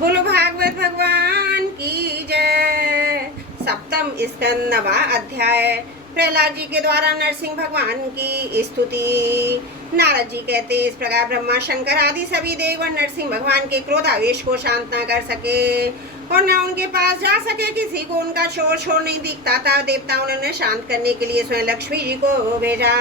बोलो भागवत भगवान की जय। सप्तम स्कंद 9वां अध्याय। प्रहलाद जी के द्वारा नरसिंह भगवान की स्तुति। नारद जी कहते, इस प्रकार ब्रह्मा शंकर आदि सभी देवगण नरसिंह भगवान के क्रोधावेश को शांत न कर सके और न उनके पास जा सके। किसी को उनका शोर नहीं दिखता था। देवताओं ने उन्हें शांत करने के लिए स्वयं लक्ष्मी जी को भेजा।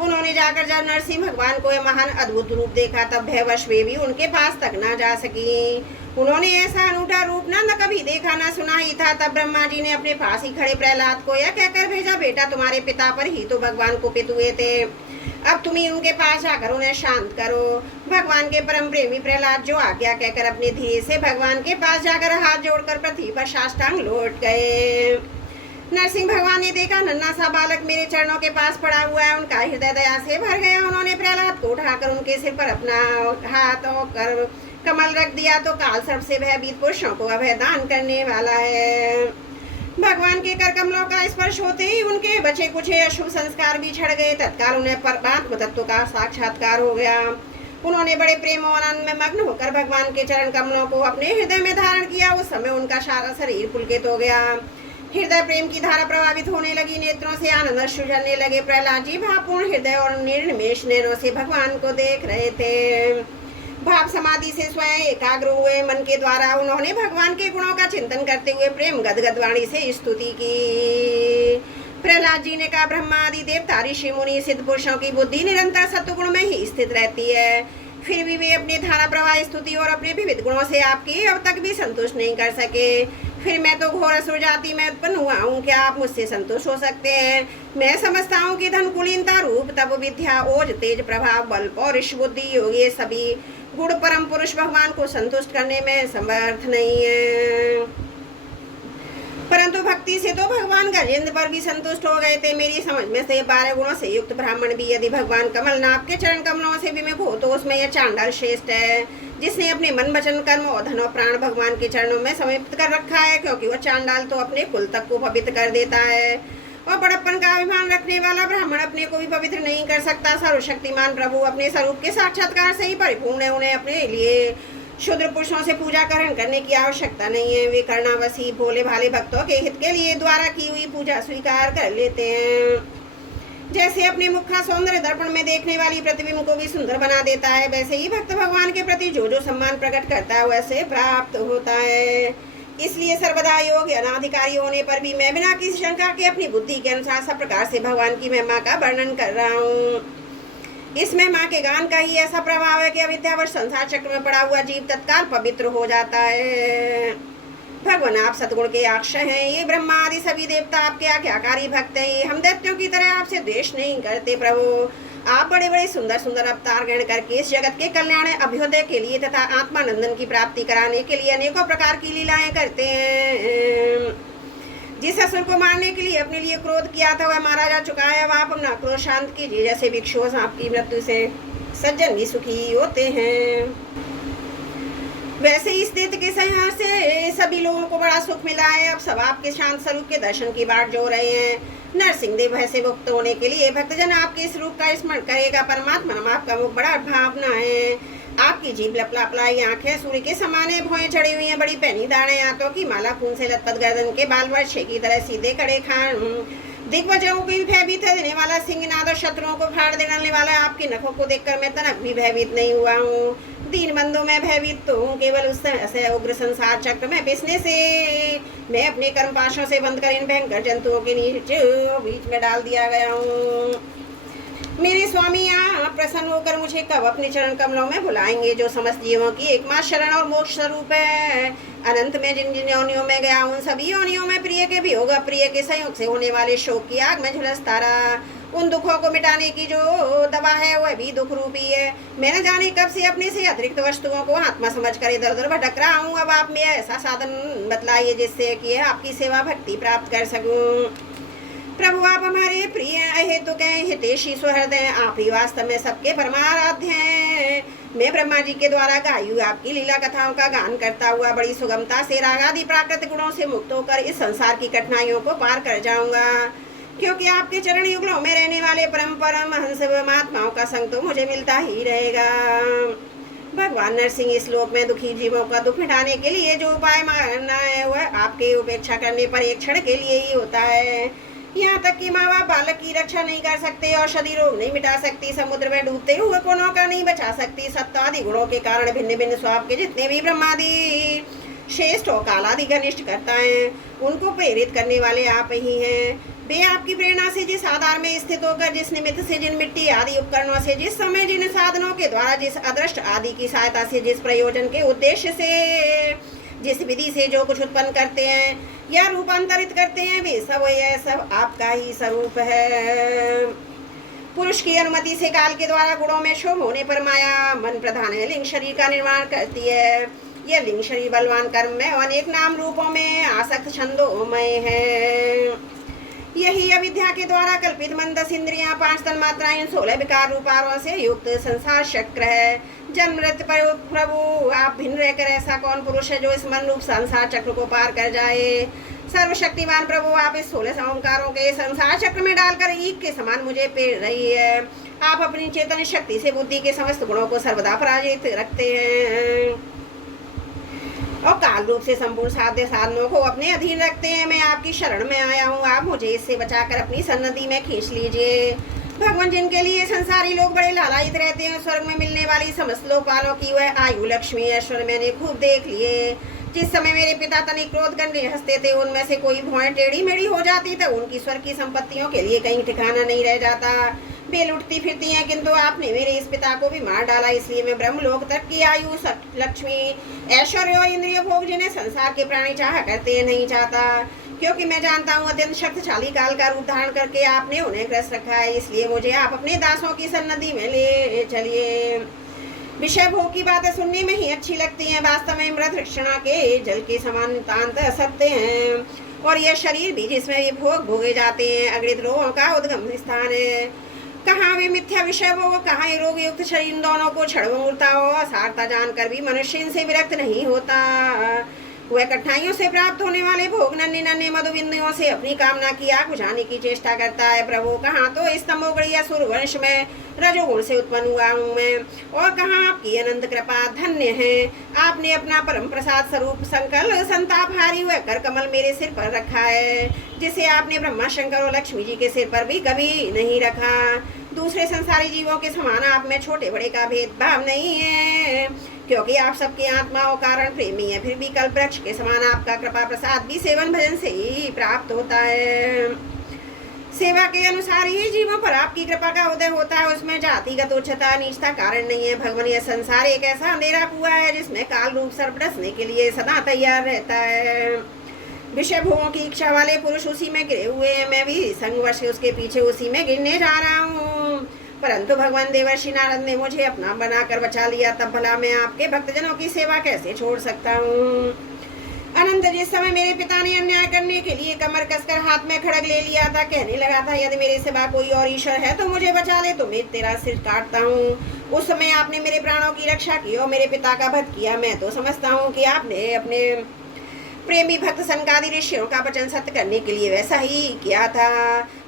उन्होंने जाकर जब नरसिंह भगवान को यह महान अद्भुत रूप देखा, तब भयवश वे भी उनके पास तक न जा सकी। उन्होंने ऐसा अनूठा रूप न कभी देखा न सुना ही था। तब ब्रह्मा जी ने अपने पास ही खड़े प्रहलाद को यह कहकर भेजा, बेटा तुम्हारे पिता पर ही तो भगवान कुपित हुए थे। अब तुम ही उनके पास जाकर उन्हें शांत करो। भगवान के परम प्रेमी प्रहलाद जो आज्ञा कहकर अपने धीरे से भगवान के पास जाकर हाथ जोड़कर पृथ्वी पर साष्टांग लौट गए। नरसिंह भगवान ने देखा, नन्हा सा बालक मेरे चरणों के पास पड़ा हुआ है। उनका हृदय दया से भर गया। उन्होंने प्रहलाद को उठाकर उनके सिर पर अपना हाथ और कमल रख दिया तो काल सर्प से भयभीत पुरुषों को अभय दान करने वाला है। भगवान के कर कमलों का स्पर्श होते ही उनके बचे कुछ अशुभ संस्कार भी छड़ गए। तत्काल उन्हें परमात्म तत्व का साक्षात्कार हो गया। उन्होंने बड़े प्रेम और आनंद में मग्न होकर भगवान के चरण कमलों को अपने हृदय में धारण किया। उस समय उनका सारा शरीर पुलकित हो गया। हृदय प्रेम की धारा प्रभावित होने लगी। नेत्रों से आनंद अश्रु झरने लगे। प्रहलाद जी भावपूर्ण हृदय और निर्निमेष नैनों से भगवान को देख रहे थे। भाव समाधि से स्वयं एकाग्र हुए मन के द्वारा उन्होंने भगवान के गुणों का चिंतन करते हुए प्रेम गदगद वाणी से स्तुति की। प्रहलाद जी ने कहा, ब्रह्मा आदि देवता ऋषि मुनि सिद्ध पुरुषों की बुद्धि निरंतर सत्वगुण में ही स्थित रहती है, फिर भी वे अपने धारा प्रवाह स्तुति और अपने विविध गुणों से आपकी अब तक भी संतुष्ट नहीं कर सके। फिर मैं तो घोर असुर जाति में उत्पन्न हुआ हूँ, क्या आप मुझसे संतुष्ट हो सकते हैं? मैं समझता हूँ कि धन कुलीनता रूप तप विद्या ओज तेज प्रभाव बल पौरुष बुद्धि योग ये सभी गुण परम पुरुष भगवान को संतुष्ट करने में समर्थ नहीं है, परंतु भक्ति से तो भगवान गजेंद्र पर भी संतुष्ट हो गए थे। मेरी समझ में से 12 गुणों से युक्त ब्राह्मण भी यदि भगवान कमलनाथ के चरण कमलों से विमुख हो तो उसमें यह चांडाल श्रेष्ठ है, जिसने अपने मन वचन कर्म और धन और प्राण भगवान के चरणों में समर्पित कर रखा है। क्योंकि वह चांडाल तो अपने कुल तक को पवित्र कर देता है और बड़प्पन का अभिमान रखने वाला ब्राह्मण अपने को भी पवित्र नहीं कर सकता। सर्वशक्तिमान प्रभु अपने स्वरूप के साक्षात्कार से ही परिपूर्ण है। उन्हें अपने लिए शूद्र पुरुषों से पूजा ग्रहण करने की आवश्यकता नहीं है। वे कर्णावसी भोले भाले भक्तों के हित के लिए द्वारा की हुई पूजा स्वीकार कर लेते हैं। जैसे अपने मुख का सौंदर्य दर्पण में देखने वाली प्रतिबिंब को भी सुंदर बना देता है, वैसे ही भक्त भगवान के प्रति जो जो सम्मान प्रकट करता है वैसे प्राप्त होता है। इसलिए सर्वदा योग अनाधिकारी होने पर भी मैं बिना किसी शंका के अपनी बुद्धि के अनुसार सब प्रकार से भगवान की महिमा का वर्णन कर रहा हूँ। इस महिमा के गान का ही ऐसा प्रभाव है कि अविद्यावश संसार चक्र में पड़ा हुआ जीव तत्काल पवित्र हो जाता है। भगवान आप सतगुण के आश्रय हैं। ये ब्रह्मा आदि सभी देवता आपके आज्ञाकारी भक्त हैं। हम दैत्यों की तरह आपसे द्वेष नहीं करते प्रभु। आप बड़े बड़े सुंदर सुंदर अवतार ग्रहण करके इस जगत के कल्याण अभ्युदय के लिए तथा आत्मानंदन की प्राप्ति कराने के लिए अनेकों प्रकार की लीलाएं करते हैं। जिस असुर को मारने के लिए अपने लिए क्रोध किया था वह मारा जा चुका है। अब आप अपना क्रोध शांत कीजिए। जैसे भिक्षु आपकी मृत्यु से सज्जन भी सुखी होते हैं, वैसे इस दैत्य के संहार से सभी लोगों को बड़ा सुख मिला है। अब सब आपके शांत स्वरूप के दर्शन की बाट जो रहे हैं। नरसिंह देव भय से मुक्त होने के लिए भक्तजन आपके इस रूप का स्मरण करेगा। परमात्मा नाम आपका मुख बड़ा भावना है। आपकी जीभ लपलाई आंखें सूर्य के समान है। भौएं चढ़ी हुई हैं, बड़ी पहनी दाढ़ें, हाथों की माला खून से लथपथ, गर्दन के बाल वर्षे की तरह सीधे खड़े खान, दिग्वजहों को भी भयभीत देने वाला सिंहनाद और शत्रुओं को फाड़ देने वाला। आपकी नखों को देखकर मैं तनक भी भयभीत नहीं हुआ हूँ। दीन बंधु में भयभीत तो हूँ, केवल उस समय उग्र संसार चक्र में पिसने से मैं अपने कर्म पाशों से बंद कर इन भयंकर जंतुओं के बीच में डाल दिया गया हूँ। मेरे स्वामी आप प्रसन्न होकर मुझे कब अपने चरण कमलों में बुलाएंगे, जो समस्त जीवों की एकमात्र शरण और मोक्ष स्वरूप है। अनंत में जिन जिन योनियों में गया उन सभी योनियों में प्रिय के वियोग अप्रिय के संयोग से होने वाले शोक की आग में झुलसता रहा। उन दुखों को मिटाने की जो दवा है वह भी दुख रूपी है। मैं न जाने कब से अपने से अतिरिक्त वस्तुओं को आत्मा समझ कर इधर उधर भटक रहा हूँ। अब आप में ऐसा साधन बतलाइए जिससे कि आपकी सेवा भक्ति प्राप्त कर सकूँ। प्रभु आप हमारे प्रिय अहेतुक हैं, हितैषी सुहृदय। आप ही वास्तव में सबके परमाराध्य हैं। मैं ब्रह्मा जी के द्वारा गाई हुई आपकी लीला कथाओं का गान करता हुआ बड़ी सुगमता से राग आदि प्राकृतिक गुणों से मुक्त होकर इस संसार की कठिनाइयों को पार कर जाऊंगा। क्योंकि आपके चरण युगलों में रहने वाले परम हंस महात्माओं का संग तो मुझे मिलता ही रहेगा। भगवान नरसिंह इस श्लोक में दुखी जीवों का दुख मिटाने के लिए जो उपाय मानना है वह आपके उपेक्षा करने पर एक क्षण के लिए ही होता है। यहाँ तक कि माँ बाप बालक की रक्षा नहीं कर सकते, औषधि रोग नहीं मिटा सकती, समुद्र में डूबते हुए को नौका नहीं बचा सकती। सत्य आदि गुणों के कारण भिन्न भिन्न स्वभाव के जितने भी ब्रह्मादि श्रेष्ठ और कालादि घनिष्ठ करता है उनको प्रेरित करने वाले आप ही हैं। वे आपकी प्रेरणा से जिस आधार में स्थित होकर, जिस निमित्त से, जिन मिट्टी आदि उपकरणों से, जिस समय, जिन साधनों के द्वारा, जिस अदृष्ट आदि की सहायता से, जिस प्रयोजन के उद्देश्य से, जिस विधि से जो कुछ उत्पन्न करते हैं या रूपांतरित करते हैं, वे सब यह सब आपका ही स्वरूप है। पुरुष की अनुमति से काल के द्वारा गुणों में शोभ होने पर माया मन प्रधान है लिंग शरीर का निर्माण करती है। यह लिंग शरीर बलवान कर्म में अनेक नाम रूपों में आसक्त छंदोमय है। यही अविद्या के द्वारा कल्पित मन 10 इंद्रियां, 5 तन्मात्राएं, 16 विकार रूपारों से युक्त संसार चक्र है। जन्म मृत्यु पर प्रभु आप भिन्न रहकर ऐसा कौन पुरुष है जो इस मन रूप संसार चक्र को पार कर जाए। सर्वशक्तिमान प्रभु आप इस 16 ओंकारों के संसार चक्र में डालकर ईख के समान मुझे पेड़ रही है। आप अपनी चेतन शक्ति से बुद्धि के समस्त गुणों को सर्वदा पराजित रखते हैं और काल रूप से संपूर्ण साध्य साधनों को अपने अधीन रखते हैं। मैं आपकी शरण में आया हूँ, आप मुझे इससे बचाकर अपनी सन्निधि में खींच लीजिए। भगवान जिनके लिए संसारी लोग बड़े लालायित रहते हैं, स्वर्ग में मिलने वाली समस्त लोकपालों की वह आयु लक्ष्मी ऐश्वर्य मैंने खूब देख लिए। जिस समय मेरे पिता तनिक क्रोध करके हंसते थे, उनमें से कोई भौएं टेढ़ी मेढ़ी हो जाती तो उनकी स्वर्ग की संपत्तियों के लिए कहीं ठिकाना नहीं रह जाता। वे लुटती फिरती हैं, किंतु आपने मेरे इस पिता को भी मार डाला। इसलिए मैं ब्रह्मलोक तक की आयु लक्ष्मी ऐश्वर्य और इंद्रिय भोग जिन्हें संसार के प्राणी चाह करते हैं नहीं चाहता, क्योंकि मैं जानता हूँ अत्यंत शक्तिशाली काल का रूप धारण करके आपने उन्हें ग्रस्त रखा है। इसलिए मुझे आप अपने दासों की सन्निधि में ले चलिए। विषय भोग की बातें सुनने में ही अच्छी लगती हैं, वास्तव में मृत तृष्णा के जल के समान नितांत असत्य हैं। और यह शरीर भी जिसमें ये भोग भोगे जाते हैं अगणित रोगों का उद्गम स्थान है। कहाँ वे मिथ्या विषय भोग, कहाँ ये रोग युक्त शरीर, इन दोनों को क्षणभंगुरता और सारता जानकर भी मनुष्य इनसे विरक्त नहीं होता। वह कठिनाइयों से प्राप्त होने वाले भोग नन्हे नन्हे मधुबिंदुओं से अपनी कामना की आग बुझाने की चेष्टा करता है। प्रभु कहाँ तो इस तमोगुणी असुर वंश में रजोगुण से उत्पन्न हुआ हूँ मैं, और कहाँ आपकी अनंत कृपा धन्य है। आपने अपना परम प्रसाद स्वरूप संकल्प संताप हारी हुआ कर कमल मेरे सिर पर रखा है, जिसे आपने ब्रह्मा शंकर और लक्ष्मी जी के सिर पर भी कभी नहीं रखा। दूसरे संसारी जीवों के समान आप में छोटे बड़े का भेदभाव नहीं है, क्योंकि आप सबके आत्मा और कारण प्रेमी है। फिर भी कल्प वृक्ष के समान आपका कृपा प्रसाद भी सेवन भजन से ही प्राप्त होता है। सेवा के अनुसार ही जीवों पर आपकी कृपा का उदय होता है, उसमें जातिगत उच्चता नीचता कारण नहीं है। भगवान यह संसार एक ऐसा अंधेरा कुआं है जिसमें काल रूप सर्प डसने के लिए सदा तैयार रहता है। विषय भोगों की इच्छा वाले पुरुष उसी में गिरे हुए हैं, मैं भी संघर्ष उसके पीछे उसी में गिरने जा रहा हूँ। परंतु भगवान देवर्षि नारद ने मुझे अपना बनाकर बचा लिया, तब भला मैं आपके भक्तजनों की सेवा कैसे छोड़ सकता हूँ। अनंत जिस समय मेरे पिता ने अन्याय करने के लिए कमर कसकर हाथ में खड़ग ले लिया था, कहने लगा था यदि मेरे सिवा कोई और ईश्वर है तो मुझे बचा ले, तो मैं तेरा सिर काटता हूँ। उस समय आपने मेरे प्राणों की रक्षा की और मेरे पिता का वध किया। मैं तो समझता हूँ कि आपने अपने प्रेमी भक्त संकादि ऋषियों का वचन सत्य करने के लिए वैसा ही किया था।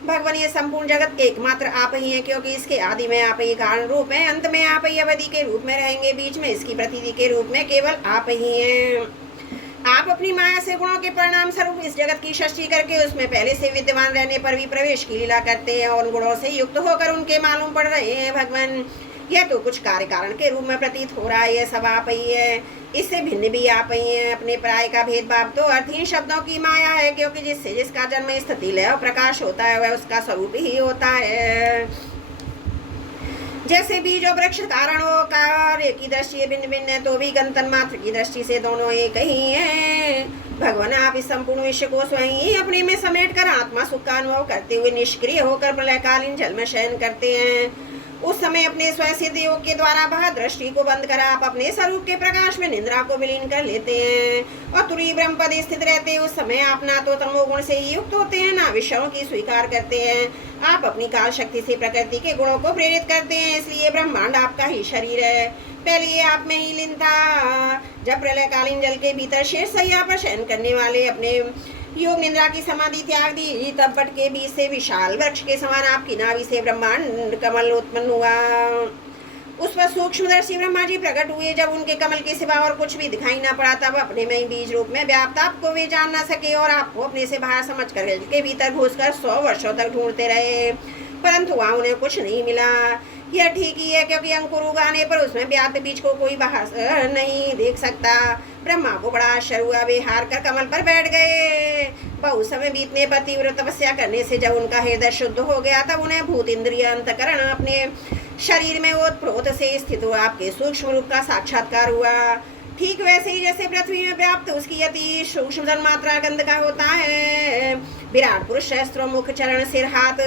भगवान ये संपूर्ण जगत के एकमात्र आप ही हैं, क्योंकि इसके आदि में आप ही कारण रूप है, अंत में आप ही अवधि के रूप में रहेंगे, बीच में इसकी प्रतीति के रूप में केवल आप ही हैं। आप अपनी माया से गुणों के परिणाम स्वरूप इस जगत की सृष्टि करके उसमें पहले से विद्यमान रहने पर भी प्रवेश की लीला करते हैं और गुणों से युक्त होकर उनके मालूम पड़ रहे हैं। भगवान यह तो कुछ कार्य कारण के रूप में प्रतीत हो रहा है, यह सब आप ही है, इससे भिन्न भी आप ही हैं। अपने प्राय का भेदभाव तो अर्थहीन शब्दों की माया है, क्योंकि जिससे जिसका जन्म स्थिति लय और प्रकाश होता है वह उसका स्वरूप ही होता है। जैसे बीज और वृक्ष कारण हो कार्य की दृष्टि भिन्न भिन्न है, तो भी गंतन मात्र की दृष्टि से दोनों एक ही है। भगवान आप इस संपूर्ण विश्व को स्वयं ही अपने में समेट कर आत्मा सुख का अनुभव करते हुए निष्क्रिय होकर प्रलयकालीन जल में शयन करते हैं। उस समय अपने स्वसिद्ध योग के द्वारा वह दृष्टि को बंद कर आप अपने स्वरूप के प्रकाश में निद्रा को विलीन कर लेते हैं और तुरी ब्रह्म पद स्थित रहते। उस समय आप ना तो तमोगुण से ही युक्त होते हैं, ना विषयों की स्वीकार करते हैं। आप अपनी काल शक्ति से प्रकृति के गुणों को प्रेरित करते हैं, इसलिए ब्रह्मांड आपका ही शरीर है। पहले ये आप में ही लीन था, जब प्रलयकालीन जल के भीतर शेष सैया पर शयन करने वाले अपने योग निद्रा की समाधि त्याग दी, तब वट के बीच से विशाल वृक्ष के समान आपकी नाभि से ब्रह्मांड कमल उत्पन्न हुआ। उस पर सूक्ष्मदर्शी ब्रह्मा जी प्रकट हुए। जब उनके कमल के सिवा और कुछ भी दिखाई न पड़ा, तब अपने में ही बीज रूप में व्याप्त आपको वे जान न सके और आपको अपने से बाहर समझ कर के भीतर घुसकर 100 वर्षों तक ढूंढते रहे, परंतु वहाँ उन्हें कुछ नहीं मिला। यह ठीक ही है, क्योंकि अंकुर उगाने पर उसमें व्याप्त बीज को कोई बाहर नहीं देख सकता। ब्रह्मा को बड़ा आश्चर्य हुआ। वे हार कर कमल पर बैठ गए। बहुत समय बीतने पर तीव्र तपस्या करने से जब उनका हृदय शुद्ध हो गया, तब उन्हें भूत इंद्रिय अंतकरण अपने शरीर में ओतप्रोत से स्थित हुआ आपके सूक्ष्म रूप का साक्षात्कार हुआ। ठीक वैसे ही जैसे पृथ्वी में व्याप्त उसकी अति सूक्ष्म तन्मात्रा गंध का होता है। विराट पुरुष शस्त्रों, मुख, चरण, सिर, हाथ,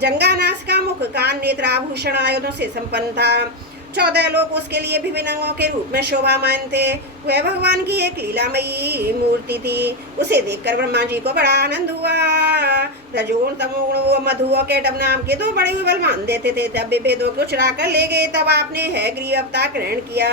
जंगा, नासिका, मुख, कान, नेत्र, आभूषण आयुधों से संपन्न था। 14 लोग उसके लिए विभिन्न अंगों के रूप में शोभामान थे। वह भगवान की एक लीलामयी मूर्ति थी। उसे देखकर ब्रह्मा जी को बड़ा आनंद हुआ। रजोगुण, तमोगुण वो मधु और केटव नाम के 2 बड़े बलवान देते थे। तब वे वेदों को चुरा कर ले गए। तब आपने हैग्रीव अवतार ग्रहण किया।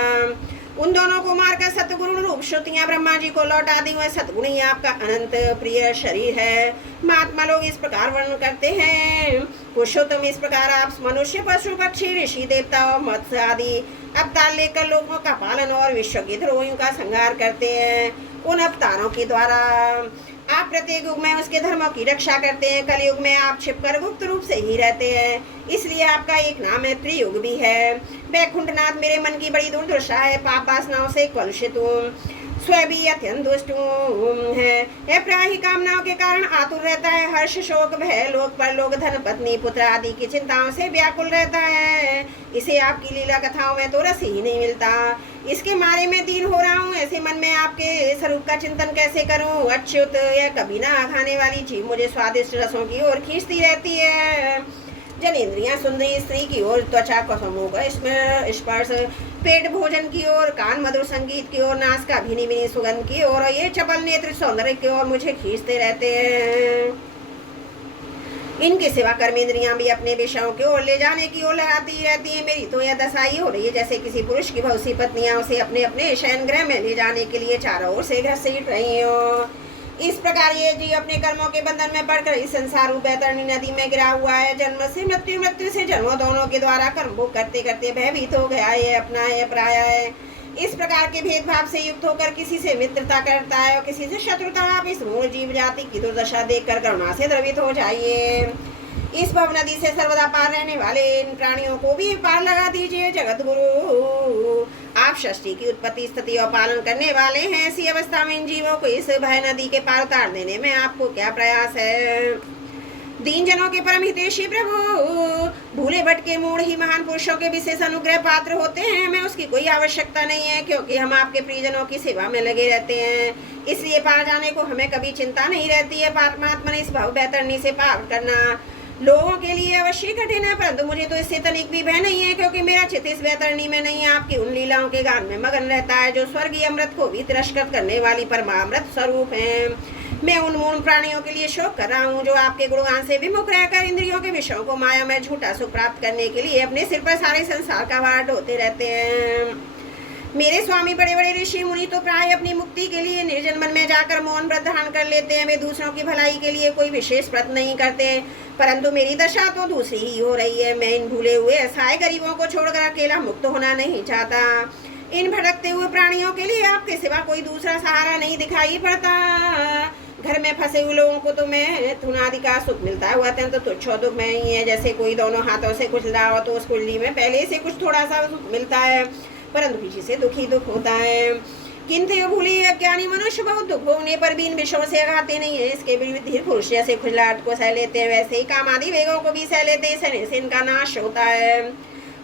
उन दोनों को मारकर सतगुरु रूप श्रुतियां ब्रह्मा जी को लौटा दी। वह सतगुण ही आपका अनंत प्रिय शरीर है। महात्मा लोग इस प्रकार वर्णन करते हैं। पुरुषोत्तम, इस प्रकार आप मनुष्य, पशु, पक्षी, ऋषि, देवता और मत्स्य आदि अवतार लेकर लोगों का पालन और विश्व के द्रोहियों का संहार करते हैं। उन अवतारों के द्वारा आप प्रत्येक युग में उसके धर्मों की रक्षा करते हैं। कलयुग में आप छिपकर गुप्त रूप से ही रहते हैं, इसलिए आपका एक नाम है त्रियुग भी है। वैकुंठनाथ, मेरे मन की बड़ी दुर्दशा है। पाप वासनाओं से कलुषित हूँ, स्वयं भी अत्यंत दुष्ट है। यह प्राही कामनाओं के कारण आतुर रहता है। हर्ष, शोक, भय, लोक परलोक, धन, पत्नी, पुत्र आदि की चिंताओं से व्याकुल रहता है। इसे आपकी लीला कथाओं में तो रस ही नहीं मिलता। इसके मारे में दीन हो रहा हूँ। ऐसे मन में आपके स्वरूप का चिंतन कैसे करूँ? अच्युत, यह कभी ना खाने वाली जीभ मुझे स्वादिष्ट रसों की ओर खींचती रहती है। जनेंद्रियां सुंदरी स्त्री की ओर, त्वचा कसमों का स्पर्श, पेट भोजन की ओर, कान मधुर संगीत की ओर, नासिका भीनी भीनी सुगंध की ओर, और ये चपल नेत्र सौंदर्य की ओर मुझे खींचते रहते हैं। इनके सिवा कर्मेंद्रियां भी अपने विषयों की ओर ले जाने की ओर लगाती रहती है। मेरी तो यह दशा ही हो रही है जैसे किसी पुरुष की बहुत सी पत्नियां उसे अपने अपने शयन गृह में ले जाने के लिए चारों ओर से घसीट रही हो। इस प्रकार ये जीव अपने कर्मों के बंधन में पड़कर इस संसार रूप बैतरणी नदी में गिरा हुआ है। जन्म से मृत्यु, मृत्यु से जन्म, दोनों के द्वारा कर्म भोग करते करते भयभीत हो गया है। अपना है पराया है। इस प्रकार के भेदभाव से युक्त होकर किसी से मित्रता करता है और किसी से शत्रुता। आप इस मूल जीव जाति की दुर्दशा देखकर करुणा से द्रवित हो जाइए। इस भव नदी से सर्वदा पार रहने वाले इन प्राणियों को भी पार लगा दीजिए। जगत गुरु, आप सृष्टि की उत्पत्ति, स्थिति और पालन करने वाले हैं। ऐसी अवस्था में इन जीवों को इस भय नदी के पार उतार देने में आपको क्या प्रयास है? दीन जनों के परम हितैषी प्रभु, भूले भटके मूढ़ ही महान पुरुषों के विशेष अनुग्रह पात्र होते हैं। हमें उसकी कोई आवश्यकता नहीं है, क्योंकि हम आपके प्रियजनों की सेवा में लगे रहते हैं। इसलिए पार जाने को हमें कभी चिंता नहीं रहती है। परमात्मा ने इस भव बैतरणी से पार करना लोगों के लिए अवश्य कठिन है, परंतु मुझे तो इससे तनिक भी भय नहीं है, क्योंकि मेरा चित्त इस बैतरणी में नहीं, आपकी उन लीलाओं के गान में मगन रहता है जो स्वर्गीय अमृत को भी तिरस्कृत करने वाली परमामृत स्वरूप है। मैं उन मूल प्राणियों के लिए शोक कर रहा हूँ जो आपके गुणगान से विमुख रहकर इंद्रियों के विषयों को माया में झूठा सुख प्राप्त करने के लिए अपने सिर पर सारे संसार का भार ढोते रहते हैं। मेरे स्वामी बड़े बड़े ऋषि मुनि तो प्राय अपनी मुक्ति के लिए निर्जन वन में जाकर मौन व्रत धारण कर लेते हैं। वे दूसरों की भलाई के लिए कोई विशेष व्रत नहीं करते, परंतु मेरी दशा तो दूसरी ही हो रही है। मैं इन भूले हुए असहाय गरीबों को छोड़कर अकेला मुक्त होना नहीं चाहता। इन भटकते हुए प्राणियों के लिए आपके सिवा कोई दूसरा सहारा नहीं दिखाई पड़ता। घर में फंसे हुए लोगों को तो मैं थुनादि का सुख मिलता है, वह अत्यंत तुच्छ दुख में ही है। जैसे कोई दोनों हाथों से कुछ रहा हो तो उस कुंडली में पहले से कुछ थोड़ा सा सुख मिलता है, परंतु पीछे से दुखी दुख होता है। किंतु ये भूली अज्ञानी मनुष्य बहुत दुख होने पर भी इन विषयों से आघाते नहीं है। इसके विरुद्ध धीर पुरुष जैसे खुजलाहट को सह लेते हैं, वैसे ही काम आदि वेगों को भी सह लेते हैं। सहने से इनका नाश होता है।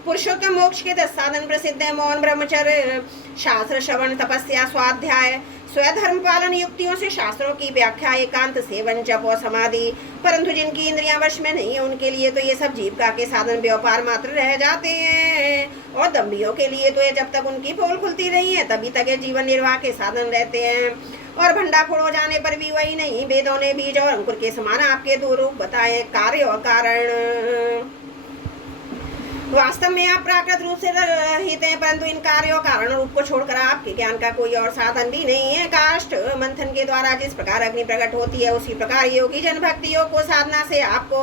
पुरुषोत्तम मोक्ष के 10 साधन प्रसिद्ध है: मौन, ब्रह्मचर्य, शास्त्र श्रवण, तपस्या, स्वाध्याय, स्वधर्म पालन, युक्तियों से शास्त्रों की व्याख्या, एकांत सेवन, जप और समाधि। परंतु जिनकी इंद्रियां वश में नहीं है उनके लिए तो ये सब जीविका के साधन व्यापार मात्र रह जाते हैं, और दम्भियों के लिए तो ये जब तक उनकी पोल खुलती नहीं है तभी तक ये जीवन निर्वाह के साधन रहते हैं। और भंडाफोड़ हो जाने पर भी वही नहीं, वेदों ने बीज और अंकुर के समान आपके 2 रूप बताए, कार्य और कारण। वास्तव में आप प्राकृत रूप से रहित हैं, परंतु इन कार्यों कारण रूप को छोड़कर आपके ज्ञान का कोई और साधन भी नहीं है। काष्ठ मंथन के द्वारा जिस प्रकार अग्नि प्रकट होती है, उसी प्रकार योगी जन भक्ति योग को साधना से आपको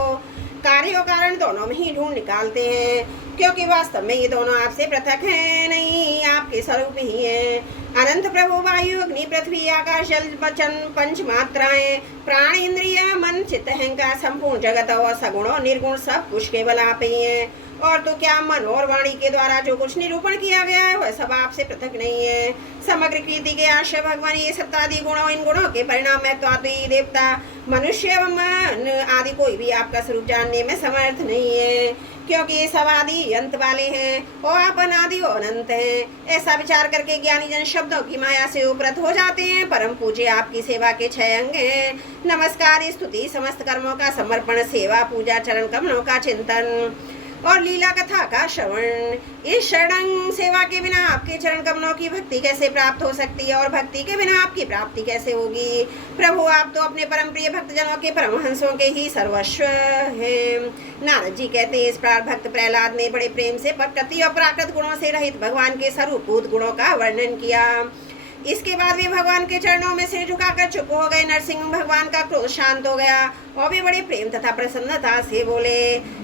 कार्य और कारण दोनों में ही ढूंढ निकालते हैं। क्योंकि वास्तव में ये दोनों आपसे पृथक हैं नहीं, आपके स्वरूप ही हैं। अनंत प्रभु वायु अग्नि पृथ्वी आकाश जल वचन पंच मात्राएं प्राण इंद्रिय मन चित्त अहंकार संपूर्ण जगत और सगुण और निर्गुण सब कुछ केवल आप ही हैं। और तो क्या मन और वाणी के द्वारा जो कुछ निरूपण किया गया है वह सब आपसे पृथक नहीं है। समग्र कृति के आश्रय भगवान ये सप्तादि गुणों इन गुणों के परिणाम है। तो देवता मनुष्य एवं मन आदि कोई भी आपका स्वरूप जानने में समर्थ नहीं है, क्योंकि ये सब आदि अंत वाले हैं और आप अनादि और अनंत हैं। ऐसा विचार करके ज्ञानी जन शब्दों की माया से उपरत हो जाते हैं। परम पूज्य आपकी सेवा के 6 अंग हैं: नमस्कार, स्तुति, समस्त कर्मों का समर्पण, सेवा, पूजा, चरण कमलों का चिंतन और लीला कथा का श्रवण। इस शरण सेवा के बिना आपके चरण कमलों की भक्ति कैसे प्राप्त हो सकती है और भक्ति के बिना आपकी प्राप्ति कैसे होगी। प्रभु आप तो अपने परम प्रिय भक्तजनों के परमहंसों के ही सर्वस्व हैं। नारद जी कहते हैं, इस प्रकार भक्त प्रहलाद ने बड़े प्रेम से प्रकृति और प्राकृत गुणों से रहित भगवान के स्वरूपभूत गुणों का वर्णन किया। इसके बाद वे भगवान के चरणों में सिर झुकाकर चुप हो गए। नरसिंह भगवान का क्रोध शांत हो गया और वे बड़े प्रेम तथा प्रसन्नता से बोले।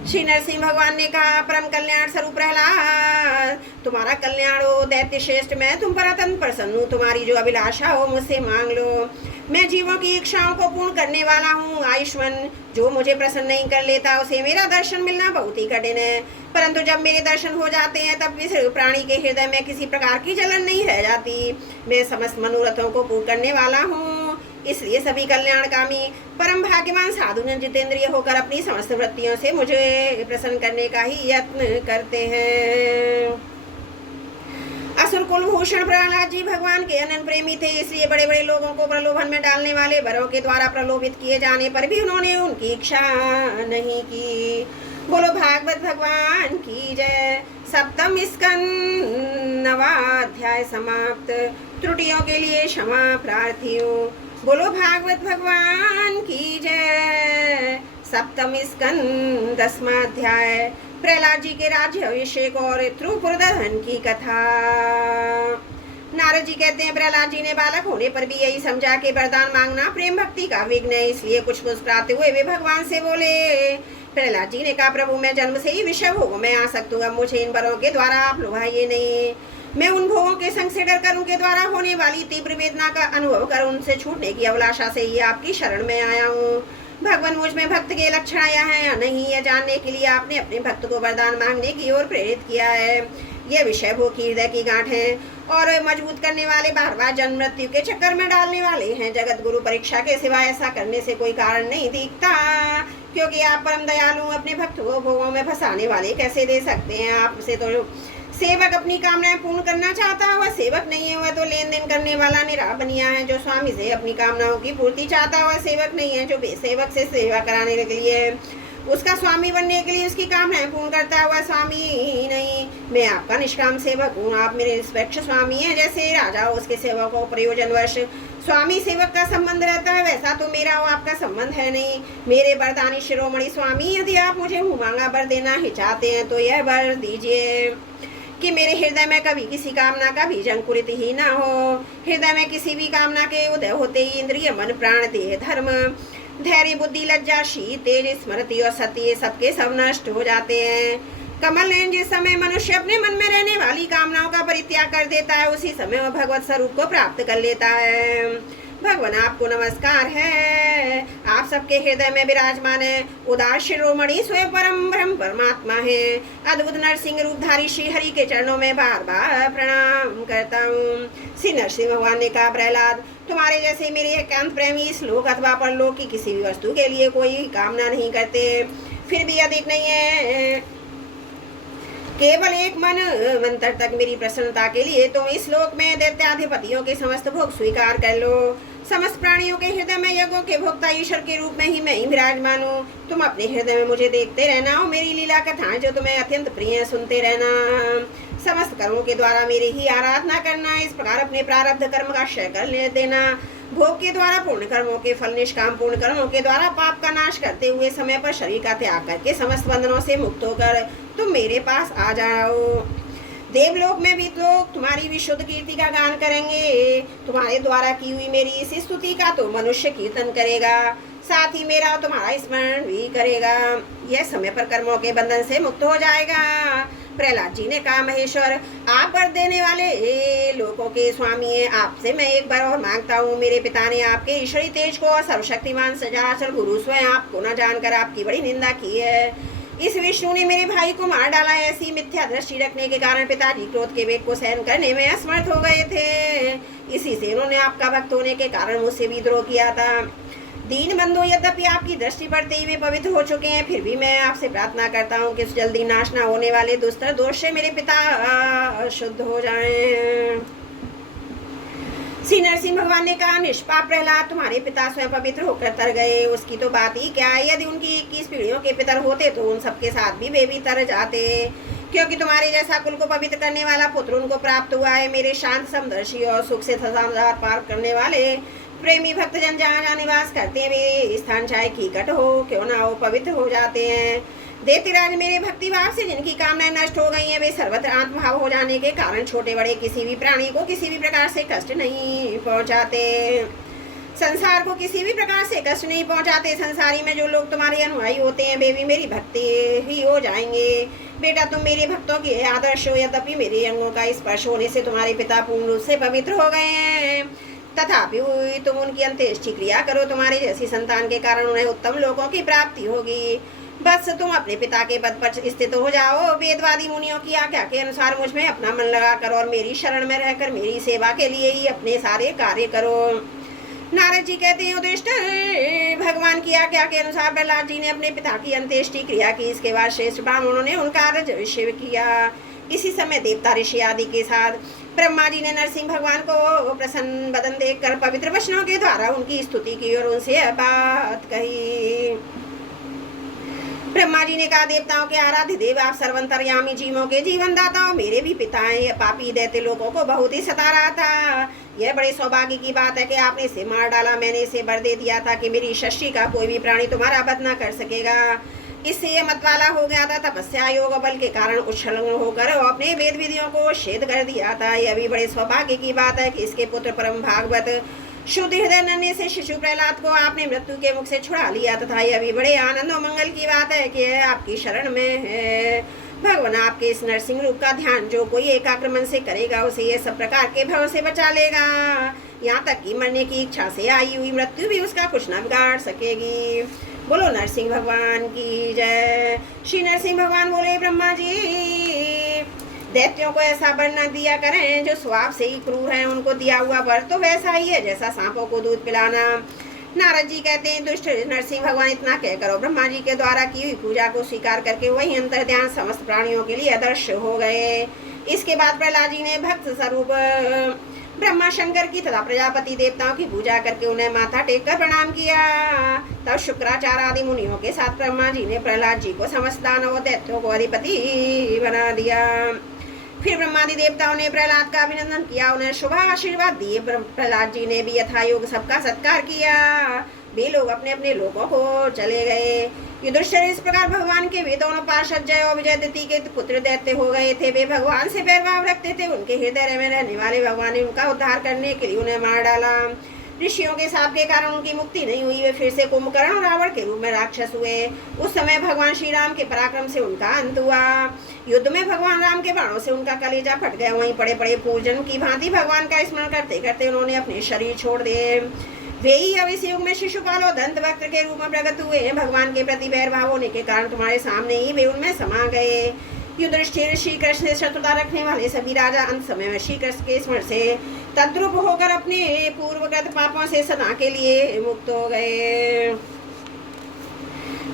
श्री नरसिंह भगवान ने कहा, परम कल्याण स्वरूप प्रहलाद, तुम्हारा कल्याण हो दैत्य श्रेष्ठ। मैं तुम पर अत्यंत प्रसन्न हूँ। तुम्हारी जो अभिलाषा हो मुझसे मांग लो। मैं जीवों की इच्छाओं को पूर्ण करने वाला हूँ। आयुष्मान जो मुझे प्रसन्न नहीं कर लेता उसे मेरा दर्शन मिलना बहुत ही कठिन है, परंतु जब मेरे दर्शन हो जाते हैं तब भी प्राणी के हृदय में किसी प्रकार की जलन नहीं रह जाती। मैं समस्त मनोरथों को पूर्ण करने वाला हूँ, इसलिए सभी कल्याणकामी परम भाग्यवान साधु जन जितेंद्रिय होकर अपनी समस्त वृत्तियों से मुझे प्रसन्न करने का ही यत्न करते हैं। असुर कुलभूषण प्रहलाद जी भगवान के अनन्य प्रेमी थे, इसलिए बड़े बड़े लोगों को प्रलोभन में डालने वाले वरों के द्वारा प्रलोभित किए जाने पर भी उन्होंने उनकी इच्छा नहीं की। बोलो भागवत भगवान की जय। सप्तम स्कंद 9वां अध्याय समाप्त। त्रुटियों के लिए क्षमा प्रार्थी हूँ। बोलो भागवत भगवान की जय। सप्तम स्कंद 10वां अध्याय प्रहलाद जी के राज्य अभिषेक और त्रिपुरदहन की कथा। नारद जी कहते हैं, प्रहलाद जी ने बालक होने पर भी यही समझा कि वरदान मांगना प्रेम भक्ति का विघ्न है, इसलिए कुछ मुस्कुराते हुए वे भगवान से बोले। प्रहलाद जी ने कहा, प्रभु मैं जन्म से ही विषय भोगों में आ सकता हूँ, मुझे इन वरों के द्वारा आप लुभाइए नहीं। मैं उन भोगों के संग से डर कर उनके द्वारा होने वाली तीव्र वेदना का अनुभव कर उनसे छूटने की अभिलाषा से ही आपकी शरण में आया हूँ। भगवान मुझ में भक्त के लक्षण आया है या नहीं, यह जानने के लिए आपने अपने भक्त को वरदान मांगने की ओर प्रेरित किया है। यह विषय भोग की हृदय की गांठ है और मजबूत करने वाले, बार बार जन्म मृत्यु के चक्कर में डालने वाले हैं। जगत गुरु परीक्षा के सिवाय ऐसा करने से कोई कारण नहीं दिखता, क्योंकि आप परम दयालु अपने भक्त को भोगों में फंसाने वाले कैसे दे सकते हैं। आपसे तो सेवक अपनी कामनाएं पूर्ण करना चाहता है वह सेवक नहीं है, वह तो लेन देन करने वाला निराबनिया है। जो स्वामी से अपनी कामनाओं की पूर्ति चाहता है वह सेवक नहीं है। जो बेसेवक से सेवा कराने के लिए उसका स्वामी बनने के लिए उसकी कामनाएं पूर्ण करता है वह स्वामी नहीं। मैं आपका निष्काम सेवक हूँ, आप मेरे निष्पक्ष स्वामी हैं। जैसे राजा उसके सेवक को प्रयोजनवश स्वामी सेवक का संबंध रहता है, वैसा तो मेरा और आपका संबंध है नहीं। मेरे वरदानी शिरोमणि स्वामी, यदि आप मुझे मुँह मांगा वर देना ही चाहते हैं तो यह वर दीजिए कि मेरे हृदय में कभी किसी कामना का बीज अंकुरित ही ना हो। हृदय में किसी भी कामना के उदय होते ही इंद्रिय मन प्राण देह धर्म धैर्य बुद्धि लज्जा शीत तेज स्मृति और सत्य सबके सब नष्ट हो जाते हैं। कमल नयन जिस समय मनुष्य अपने मन में रहने वाली कामनाओं का परित्याग कर देता है उसी समय वह भगवत स्वरूप को प्राप्त कर लेता है। भगवान आपको नमस्कार है, आप सबके हृदय में विराजमान है। उदार शिरोमणि स्वयं परम ब्रह्म परमात्मा है। अद्भुत नरसिंह रूपधारी श्री हरि के चरणों में बार बार प्रणाम करता हूँ। श्री नरसिंह भगवान ने कहा, प्रहलाद तुम्हारे जैसे मेरे एकांत प्रेमी इस लोक अथवा परलोक की किसी भी वस्तु के लिए कोई कामना नहीं करते, फिर भी अधिक नहीं है, केवल एक मंत्र तक मेरी प्रसन्नता के लिए तुम इस लोक में दैत्याधिपतियों के समस्त भोग स्वीकार कर लो। समस्त प्राणियों के हृदय में यज्ञों के भोक्ता ईश्वर के रूप में ही मैं ही विराजमान हूँ। तुम अपने हृदय में मुझे देखते रहना और मेरी लीला कथाएं जो तुम्हें अत्यंत प्रिय है सुनते रहना। समस्त कर्मों के द्वारा मेरी ही आराधना करना, इस प्रकार अपने प्रारब्ध कर्म का क्षय कर ले देना। भोग के द्वारा पूर्ण कर्मों के फल, निष्काम पूर्ण कर्मों के द्वारा पाप का नाश करते हुए समय पर शरीर का त्याग करके समस्त बंधनों से मुक्त होकर तुम मेरे पास आ जाओ। देवलोक में भी लोग तुम्हारी विशुद्ध कीर्ति का गान करेंगे। तुम्हारे द्वारा की हुई मेरी इस स्तुति का तो मनुष्य कीर्तन करेगा, साथ ही मेरा तुम्हारा स्मरण भी करेगा। यह समय पर कर्मों के बंधन से मुक्त हो जाएगा। प्रहलाद जी ने कहा, महेश्वर आप वर देने वाले लोगों के स्वामी हैं, आपसे मैं एक बार और मांगता हूँ। मेरे पिता ने आपके ईश्वरी तेज को और सर्वशक्तिमान सचराचर गुरु स्वयं आपको न जानकर आपकी बड़ी निंदा की है। इस विष्णु ने मेरे भाई को मार डाला। ऐसी मिथ्या दृष्टि रखने के कारण पिताजी क्रोध के वेग को सहन करने में असमर्थ हो गए थे। इसी से उन्होंने आपका भक्त होने के कारण मुझसे विद्रोह किया था। दीन बंधु, यद्यपि आपकी दृष्टि पड़ते ही वे पवित्र हो चुके हैं, फिर भी मैं आपसे प्रार्थना करता हूँ कि जल्दी नाश न होने वाले दुष्टर दोष से मेरे पिता शुद्ध हो जाएं। श्री नरसिंह भगवान ने कहा, निष्पाप प्रहलाद, तुम्हारे पिता स्वयं पवित्र होकर तर गए, उसकी तो बात ही क्या है। यदि उनकी 21 पीढ़ियों के पितर होते तो उन सबके साथ भी वे भी तर जाते, क्योंकि तुम्हारे जैसा कुल को पवित्र करने वाला पुत्र उनको प्राप्त हुआ है। मेरे शांत समदर्शी और सुख से संसार पार करने वाले प्रेमी भक्त जन जहाँ जहाँ निवास करते हैं, वे स्थान चाहे कीकट हो क्यों ना हो, पवित्र हो जाते हैं। देवतीराज, मेरे भक्ति भाव से जिनकी कामनाएं नष्ट हो गई हैं, वे सर्वत्र आत्मभाव हो जाने के कारण छोटे बड़े किसी भी प्राणी को किसी भी प्रकार से कष्ट नहीं पहुंचाते। संसार को किसी भी प्रकार से कष्ट नहीं पहुंचाते। संसारी में जो लोग तुम्हारे अनुयायी होते हैं, वे भी मेरी भक्ति ही हो जाएंगे। बेटा, तुम मेरे भक्तों के आदर्श हो, यद्यपि मेरे अंगों का स्पर्श होने से तुम्हारे पिता पूर्ण रूप से पवित्र हो गए हैं, तथापि तुम उनकी अंत्येष्टि क्रिया करो। तुम्हारे जैसी संतान के कारण उन्हें उत्तम लोगों की प्राप्ति होगी। बस तुम अपने पिता के पद पर स्थित हो जाओ। वेदवादी मुनियों की आज्ञा के अनुसार मुझ में अपना मन लगाकर और मेरी शरण में रहकर मेरी सेवा के लिए ही अपने सारे कार्य करो। नारद जी कहते हैं, युधिष्ठिर, भगवान की आज्ञा के अनुसार प्रहलाद जी ने अपने पिता की अंत्येष्टि क्रिया की। इसके बाद श्रेष्ठ ब्राह्मणों ने उनका अभिषेक किया। इसी समय देवता ऋषि आदि के साथ ब्रह्मा जी ने नरसिंह भगवान को प्रसन्न बदन देखकर पवित्र वचनों के द्वारा उनकी स्तुति की और उनसे बात कही। ब्रह्मा जी ने कहा, देवताओं के आराध्य देव, आप सर्वंतर्यामी जीवों के जीवन दाता हो। मेरे भी पिता हैं। यह पापी दैत्य लोगों को बहुत ही सता रहा था। यह बड़े सौभाग्य की बात है कि आपने इसे मार डाला। मैंने इसे वर दे दिया था कि मेरी सृष्टि का कोई भी प्राणी तुम्हारा वध न कर सकेगा। इससे यह मतवाला हो गया था। तपस्या योग बल के कारण उच्छल होकर अपने वेद विधियों को छेद कर दिया था। यह भी बड़े सौभाग्य की बात है कि इसके पुत्र परम भागवत शुद्ध हृदय नन्हे से शिशु प्रहलाद को आपने मृत्यु के मुख से छुड़ा लिया, तथा यह भी बड़े आनंद और मंगल की बात है कि यह आपकी शरण में है। भगवान आपके इस नरसिंह रूप का ध्यान जो कोई एकाग्र मन से करेगा, उसे यह सब प्रकार के भव से बचा लेगा। यहाँ तक कि मरने की इच्छा से आई हुई मृत्यु भी उसका कुछ न बिगाड़ सकेगी। बोलो नरसिंह भगवान की जय। श्री नरसिंह भगवान बोले, ब्रह्मा जी, दैत्यों को ऐसा वर न दिया करें जो स्वभाव से ही क्रूर है। उनको दिया हुआ वर तो वैसा ही है जैसा सांपों को दूध पिलाना। नारद जी कहते हैं, दुष्ट नरसिंह भगवान, इतना कहकर ब्रह्मा जी के द्वारा की हुई पूजा को स्वीकार करके वही अंतर ध्यान समस्त प्राणियों के लिए आदर्श हो गए। इसके बाद प्रहलाद जी ने भक्त स्वरूप ब्रह्मा शंकर की तथा प्रजापति देवताओं की पूजा करके उन्हें माथा टेक कर प्रणाम किया। तब शुक्राचार्य आदि मुनियों के साथ ब्रह्मा जी ने प्रहलाद जी को समस्त दानवों और दैत्यों को अधिपति बना दिया। फिर ब्रह्मादि देवताओं ने प्रहलाद का अभिनंदन किया, उन्हें शुभ आशीर्वाद दिए। प्रहलाद जी ने भी यथायोग सबका सत्कार किया। वे लोग अपने अपने लोगों को चले गए। युधिष्ठिर, इस प्रकार भगवान के वे दोनों पार्षद जय और विजयदिति के पुत्र दैत्य हो गए थे। वे भगवान से वैरभाव रखते थे। उनके हृदय में रहने वाले भगवान ने उनका उद्धार करने के लिए उन्हें मार डाला। ऋषियों के शाप के कारण उनकी मुक्ति नहीं हुई। वे फिर से कुंभकर्ण और रावण के रूप में राक्षस हुए। उस समय भगवान श्री राम के पराक्रम से उनका अंत हुआ। युद्ध में भगवान राम के बाणों से उनका कलेजा फट गया। वहीं पड़े पड़े पूजन की भांति भगवान का स्मरण करते करते उन्होंने अपने शरीर छोड़ दिए। वे ही अब इस युग में शिशुपाल और दंत वक्र के रूप में प्रकट हुए हैं। भगवान के प्रति वैरभाव होने के कारण तुम्हारे सामने ही वे उनमें समा गए। युधिष्ठिर, श्री कृष्ण से शत्रुता रखने वाले सभी राजा अंत समय में श्री कृष्ण के स्मरण से तद्रुप होकर अपने पूर्वगत पापों से सदा के लिए मुक्त हो गए।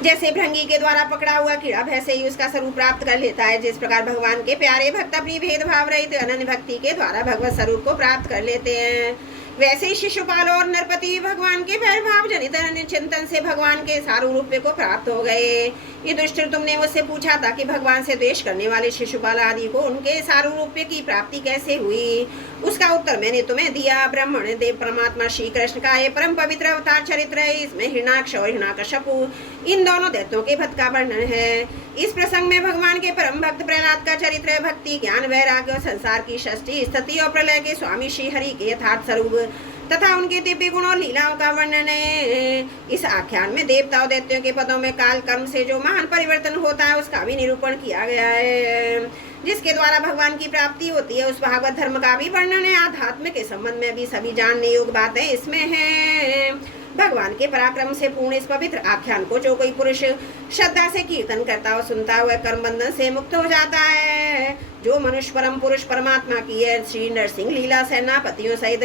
जैसे भृंगी के द्वारा पकड़ा हुआ कीड़ा वैसे ही उसका स्वरूप प्राप्त कर लेता है, जिस प्रकार भगवान के प्यारे भक्त अपनी भेदभाव रहित अनन्य भक्ति के द्वारा भगवत स्वरूप को प्राप्त कर लेते हैं, वैसे ही शिशुपाल और नरपति भगवान के वैरभाव जनित चिंतन से भगवान के सारूप्य को प्राप्त हो गए। युधिष्ठिर, तुमने मुझसे पूछा था कि भगवान से द्वेष करने वाले शिशुपाल आदि को उनके सारूप्य की प्राप्ति कैसे हुई। उसका उत्तर मैंने तुम्हें दिया। ब्रह्मण देव परमात्मा श्री कृष्ण का ये परम पवित्र अवतार चरित्र है। इसमें हिरणाक्ष और हिरण्याकश्यपु इन दोनों दैत्यों के भक्त का वर्णन है। इस प्रसंग में भगवान के परम भक्त प्रहलाद का चरित्र है। भक्ति, ज्ञान, वैराग्य और संसार की सृष्टि, स्थिति और प्रलय के स्वामी श्री हरि के यथार्थ स्वरूप तथा उनके दिव्य गुणों और लीलाओं का वर्णन है। इस आख्यान में देवताओं दैत्यों के पदों में काल कर्म से जो महान परिवर्तन होता है उसका भी निरूपण किया गया है, जिसके द्वारा भगवान की प्राप्ति होती है। उस भागवत धर्म का भी वर्णन है। आध्यात्म के संबंध में भी सभी जानने योग्य बातें इसमें हैं। भगवान के पराक्रम से पूर्ण इस पवित्र आख्यान को जो कोई पुरुष श्रद्धा से कीर्तन करता और सुनता हुआ कर्म बंधन से मुक्त हो जाता है। जो मनुष्य परम पुरुष परमात्मा की है श्री नरसिंह लीला सेनापतियों सहित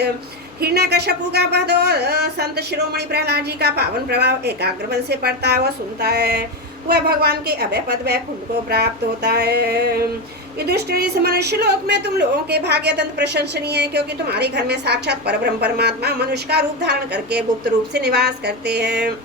हिरण्यकश्यपु का वध और संत शिरोमणि प्रहलाद जी का पावन प्रभाव एकाग्र मन से पढ़ता है व सुनता है, वह भगवान के अभय पद वैकुंठ को प्राप्त होता है। युधिष्ठिर, इस मनुष्य लोक में तुम लोगों के भाग्य अत्यंत प्रशंसनीय है, क्योंकि तुम्हारे घर में साक्षात परब्रह्म परमात्मा मनुष्य का रूप धारण करके गुप्त रूप से निवास करते हैं।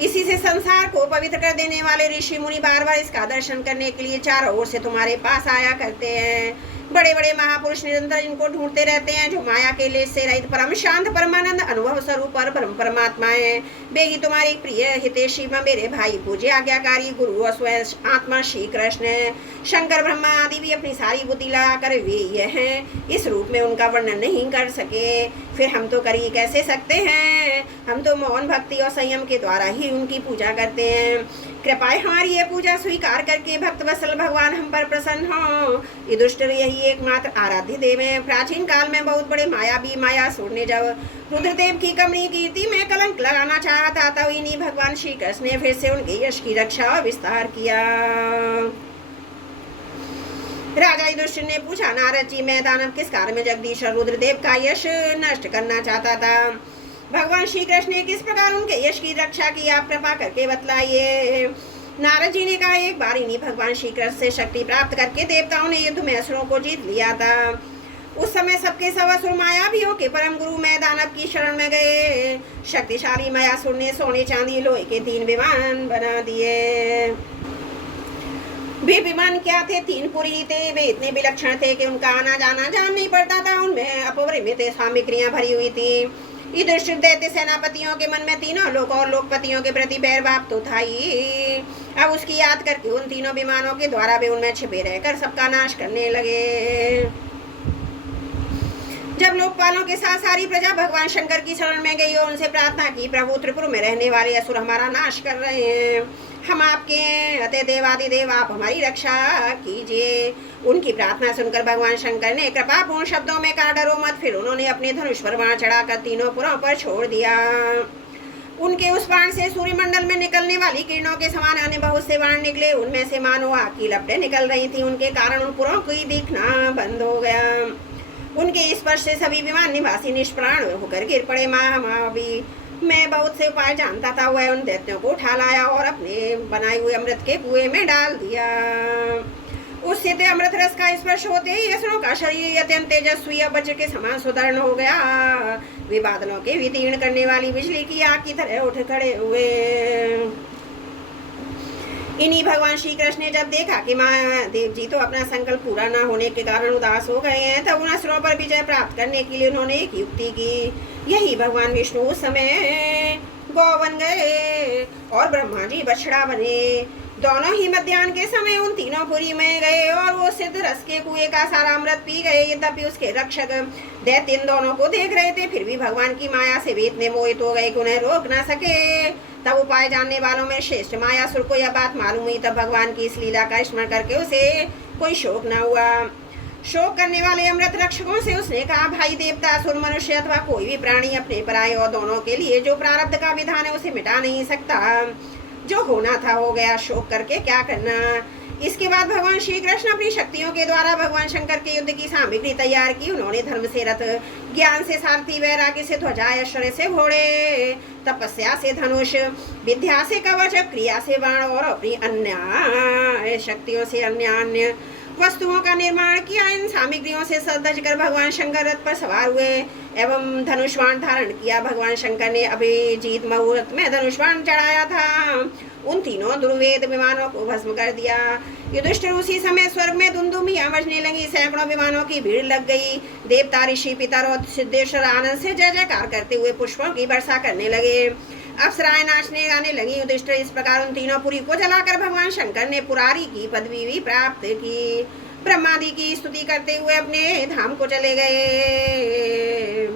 इसी से संसार को पवित्र कर देने वाले ऋषि मुनि बार बार इसका दर्शन करने के लिए चारों ओर से तुम्हारे पास आया करते हैं। बड़े बड़े महापुरुष निरंतर इनको ढूंढते रहते हैं, जो माया के लेस से रहित परम शांत परमानंद अनुभव स्वरूप और ब्रह्म परमात्मा है। वे ही तुम्हारे प्रिय हितैषी मेरे भाई पूज्य आज्ञाकारी गुरु और स्वयं आत्मा श्री कृष्ण है। शंकर ब्रह्मा आदि भी अपनी सारी बुद्धि लगाकर वे ये हैं। इस रूप में उनका वर्णन नहीं कर सके, फिर हम तो कर ही कैसे सकते हैं। हम तो मौन भक्ति और संयम के द्वारा ही उनकी पूजा करते हैं। कृपया हमारी ये पूजा स्वीकार करके भक्त वत्सल भगवान हम पर प्रसन्न हो। युधिष्ठिर, यही एकमात्र आराध्य देव है। प्राचीन काल में बहुत बड़े मायावी मायासुर ने जब रुद्रदेव की कमनीय कीर्ति में कलंक लगाना चाहा था, तब इन्हीं भगवान श्री कृष्ण ने फिर से उनके यश की रक्षा और विस्तार किया। राजा युधिष्ठिर ने पूछा, नारद जी, मैं दानव किस कार्य में जगदीश और रुद्रदेव का यश नष्ट करना चाहता था? भगवान श्री कृष्ण ने किस प्रकार उनके यश की रक्षा की, आप कृपा करके बतलाइए। नारद जी ने कहा, एक बार इन्हीं भगवान श्री कृष्ण से शक्ति प्राप्त करके देवताओं ने युद्ध में असुरों को जीत लिया था। उस समय सबके सब असुर मायावियों के परम गुरु मैं दानव की शरण में गए। शक्तिशाली मायासुर ने सोने चांदी लोहे के 3 विमान बना दिए। वे विमान क्या थे? 3 पुरी थे। वे इतने विलक्षण थे कि उनका आना जाना जान नहीं पड़ता था। उनमें अपरिमित सामग्रियां भरी हुई थी। युधिष्ठिर दैत्य सेनापतियों के मन में तीनों लोक और लोकपतियों के प्रति बैरभाव तो था ही। अब उसकी याद करके उन तीनों विमानों के द्वारा वे उनमें छिपे रहकर सबका नाश करने लगे। जब लोकपालों के साथ सारी प्रजा भगवान शंकर की शरण में गई और उनसे प्रार्थना की, प्रभु त्रिपुर में रहने वाले असुर हमारा नाश कर रहे हैं, हम आपके अतः देवादिदेव आप हमारी रक्षा कीजिए। उनकी प्रार्थना सुनकर भगवान शंकर ने कृपापूर्ण शब्दों में कहा, डरो मत। फिर उन्होंने अपने धनुष पर बाण चढ़ाकर तीनों पुरों पर छोड़ दिया। उनके उस बाण से सूर्यमंडल में निकलने वाली किरणों के समान अन्य बहुत से बाण निकले। उनमें से मानो आग की लपटें निकल रही थी। उनके कारण उन पुरों को दिखना बंद हो गया। उनके स्पर्श से सभी विमान निवासी निष्प्राण होकर गिर पड़े। महामावी, मैं बहुत से उपाय जानता था, वह उन दैत्यों को उठा लाया और अपने बनाए हुए अमृत के कुएं में डाल दिया। उससे अमृत रस का स्पर्श होते ही असुरों का शरीर अत्यंत तेजस्वी और वज्र के समान सुदृढ़ हो गया। वे बादलों के विदीर्ण करने वाली बिजली की आग की तरह उठ खड़े हुए। इन्हीं भगवान श्री कृष्ण ने जब देखा कि महादेव जी तो अपना संकल्प पूरा न होने के कारण उदास हो गए हैं, तब उन असुरों पर विजय प्राप्त करने के लिए उन्होंने एक युक्ति की। यही भगवान विष्णु उस समय गौ बन गए और ब्रह्मा जी बछड़ा बने। दोनों ही मध्याह्न के समय उन तीनों पुरी में गए और वो सिद्ध रस के कुएं का सारा अमृत पी गए। यद्यपि उसके रक्षक दैत्य इन दोनों को देख रहे थे, फिर भी भगवान की माया से वे इतने मोहित हो गए कि उन्हें रोक न सके। तब उपाय जानने वालों में श्रेष्ठ मायासुर को यह बात मालूम हुई। तब भगवान की इस लीला का स्मरण करके उसे कोई शोक न हुआ। शोक करने वाले अमृत रक्षकों से उसने कहा, भाई देवता, असुर, मनुष्य अथवा कोई भी प्राणी अपने पराये और दोनों के लिए जो प्रारब्ध का विधान है उसे मिटा नहीं सकता। जो होना था हो गया, शोक करके क्या करना। इसके बाद भगवान श्री कृष्ण अपनी शक्तियों के द्वारा भगवान शंकर के युद्ध की सामग्री तैयार की। उन्होंने धर्म से रथ, ज्ञान से सारथी, वैराग्य से ध्वजा, ऐश्वर्य से घोड़े, तपस्या से धनुष, विद्या से कवच, क्रिया से बाण और अपनी अन्य शक्तियों से अन्य वस्तुओं का निर्माण किया। इन सामग्रियों से सज कर भगवान शंकर रथ पर सवार हुए एवं धनुष बाण धारण किया। भगवान शंकर ने अभिजीत मुहूर्त में धनुष बाण चढ़ाया था। उन तीनों दुर्वेद विमानों को भस्म कर दिया। युधिष्ठिर, उसी समय स्वर्ग में दुंदुभियां बजने लगी। सैकड़ों विमानों की भीड़ लग गई। देवता, ऋषि, पितर और सिद्धेश्वर आनंद से जय जयकार करते हुए पुष्पों की वर्षा करने लगे। अप्सराएं नाचने गाने लगी। युधिष्ठिर, इस प्रकार उन तीनों पुरी को जलाकर भगवान शंकर ने पुरारी की पदवी भी प्राप्त की। ब्रह्मादि की स्तुति करते हुए अपने धाम को चले गए।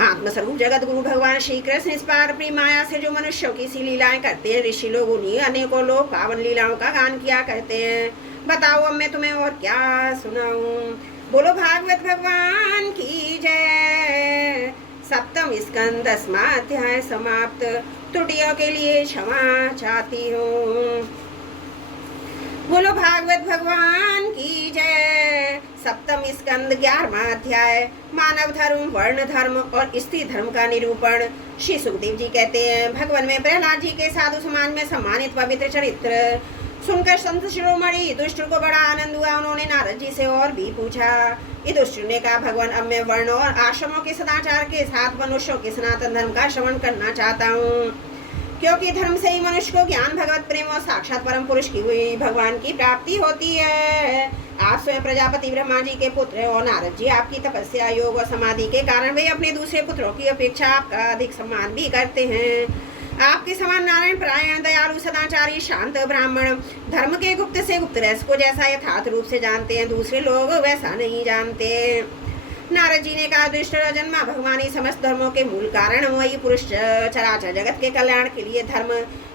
आत्मस्वरूप जगत गुरु भगवान श्री कृष्ण इस पार अपनी माया से जो मनुष्यों की सी लीलाएं करते हैं, ऋषि लोग उन्हीं अनेकों लोग पावन लीलाओं का गान किया करते हैं। बताओ अब मैं तुम्हें और क्या सुनाऊं। बोलो भागवत भगवान की जय। सप्तम स्कंद 10वां अध्याय समाप्त। त्रुटियों के लिए क्षमा चाहती हूँ। बोलो भागवत भगवान की जय। सप्तम स्कंद 11वां अध्याय मानव धर्म, वर्ण धर्म और स्त्री धर्म का निरूपण। श्री सुखदेव जी कहते हैं, भगवान में प्रहलाद जी के साधु समाज में सम्मानित पवित्र चरित्र सुनकर संत शिरोमणि युधिष्ठिर को बड़ा आनंद हुआ। उन्होंने नारद जी से और भी पूछा। युधिष्ठिर ने कहा, भगवान अब मैं वर्ण और आश्रमों के सदाचार के साथ मनुष्यों के सनातन धर्म का श्रवण करना चाहता हूँ, क्योंकि धर्म से ही मनुष्य को ज्ञान, भगवत प्रेम और साक्षात परम पुरुष की हुई भगवान की प्राप्ति होती है। आप स्वयं प्रजापति ब्रह्मा जी के पुत्र और नारद जी आपकी तपस्या, योग और समाधि के कारण वे अपने दूसरे पुत्रों की अपेक्षा आपका अधिक सम्मान भी करते हैं। आपके समान नारायण परायण, दयालु, सदाचारी, शांत ब्राह्मण धर्म के गुप्त से गुप्त रहस्य को जैसा यथार्थ रूप से जानते हैं, दूसरे लोग वैसा नहीं जानते। नारद जी ने कहा, युधिष्ठिर जन्मा भगवान ही समस्त धर्मों के मूल कारण, वही पुरुष चराचर जगत के कल्याण के लिए धर्म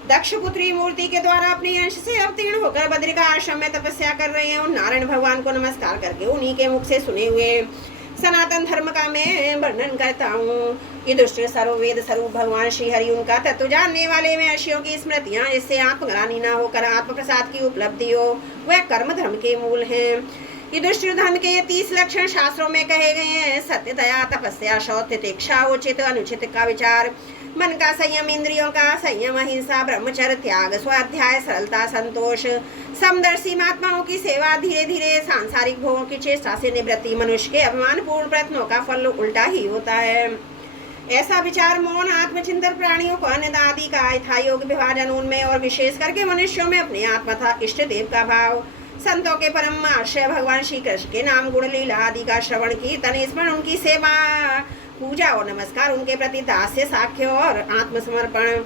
दक्ष पुत्री मूर्ति के द्वारा अपने अंश से अवतीर्ण होकर बद्रिका आश्रम में तपस्या कर रहे हैं। उन नारायण भगवान को नमस्कार करके उन्हीं के मुख से सुने हुए सनातन धर्म का मैं वर्णन करता हूँ। युधिष्ठिर सर्ववेद स्वरूप भगवान श्री हरि उनका तत्व जानने वाले में ऋषियों की स्मृतियाँ जिससे आत्मग्लानि न होकर आत्म प्रसाद की उपलब्धि हो, वह कर्म धर्म के मूल हैं। युधिष्ठिर धर्म के 30 लक्षण शास्त्रों में कहे गए हैं। सत्य, दया, तपस्या, शौच, तितिक्षा, उचित अनुचित का विचार, मन का संयम, इंद्रियों का संयम, अहिंसा, ब्रह्मचर्य, त्याग, स्वाध्याय, सरलता, संतोष, समदर्शी, महात्माओं की सेवा, धीरे धीरे सांसारिक भोगों की चेष्टा से निवृत्ति। मनुष्य के अभिमानपूर्ण प्रयत्नों का फल उल्टा ही होता है। ऐसा विचार, मौन, आत्मचिंतन, प्राणियों को अन्न आदि का यथा योग विभाजन, उनमें और विशेष करके मनुष्यों में अपने आत्मा तथा इष्ट देव का भाव, संतों के परम आश्रय भगवान श्री कृष्ण के नाम, गुण, लीला आदि का श्रवण, कीर्तन, स्मरण, उनकी सेवा, पूजा और नमस्कार, उनके प्रति दास्य, साख्य और आत्मसमर्पण,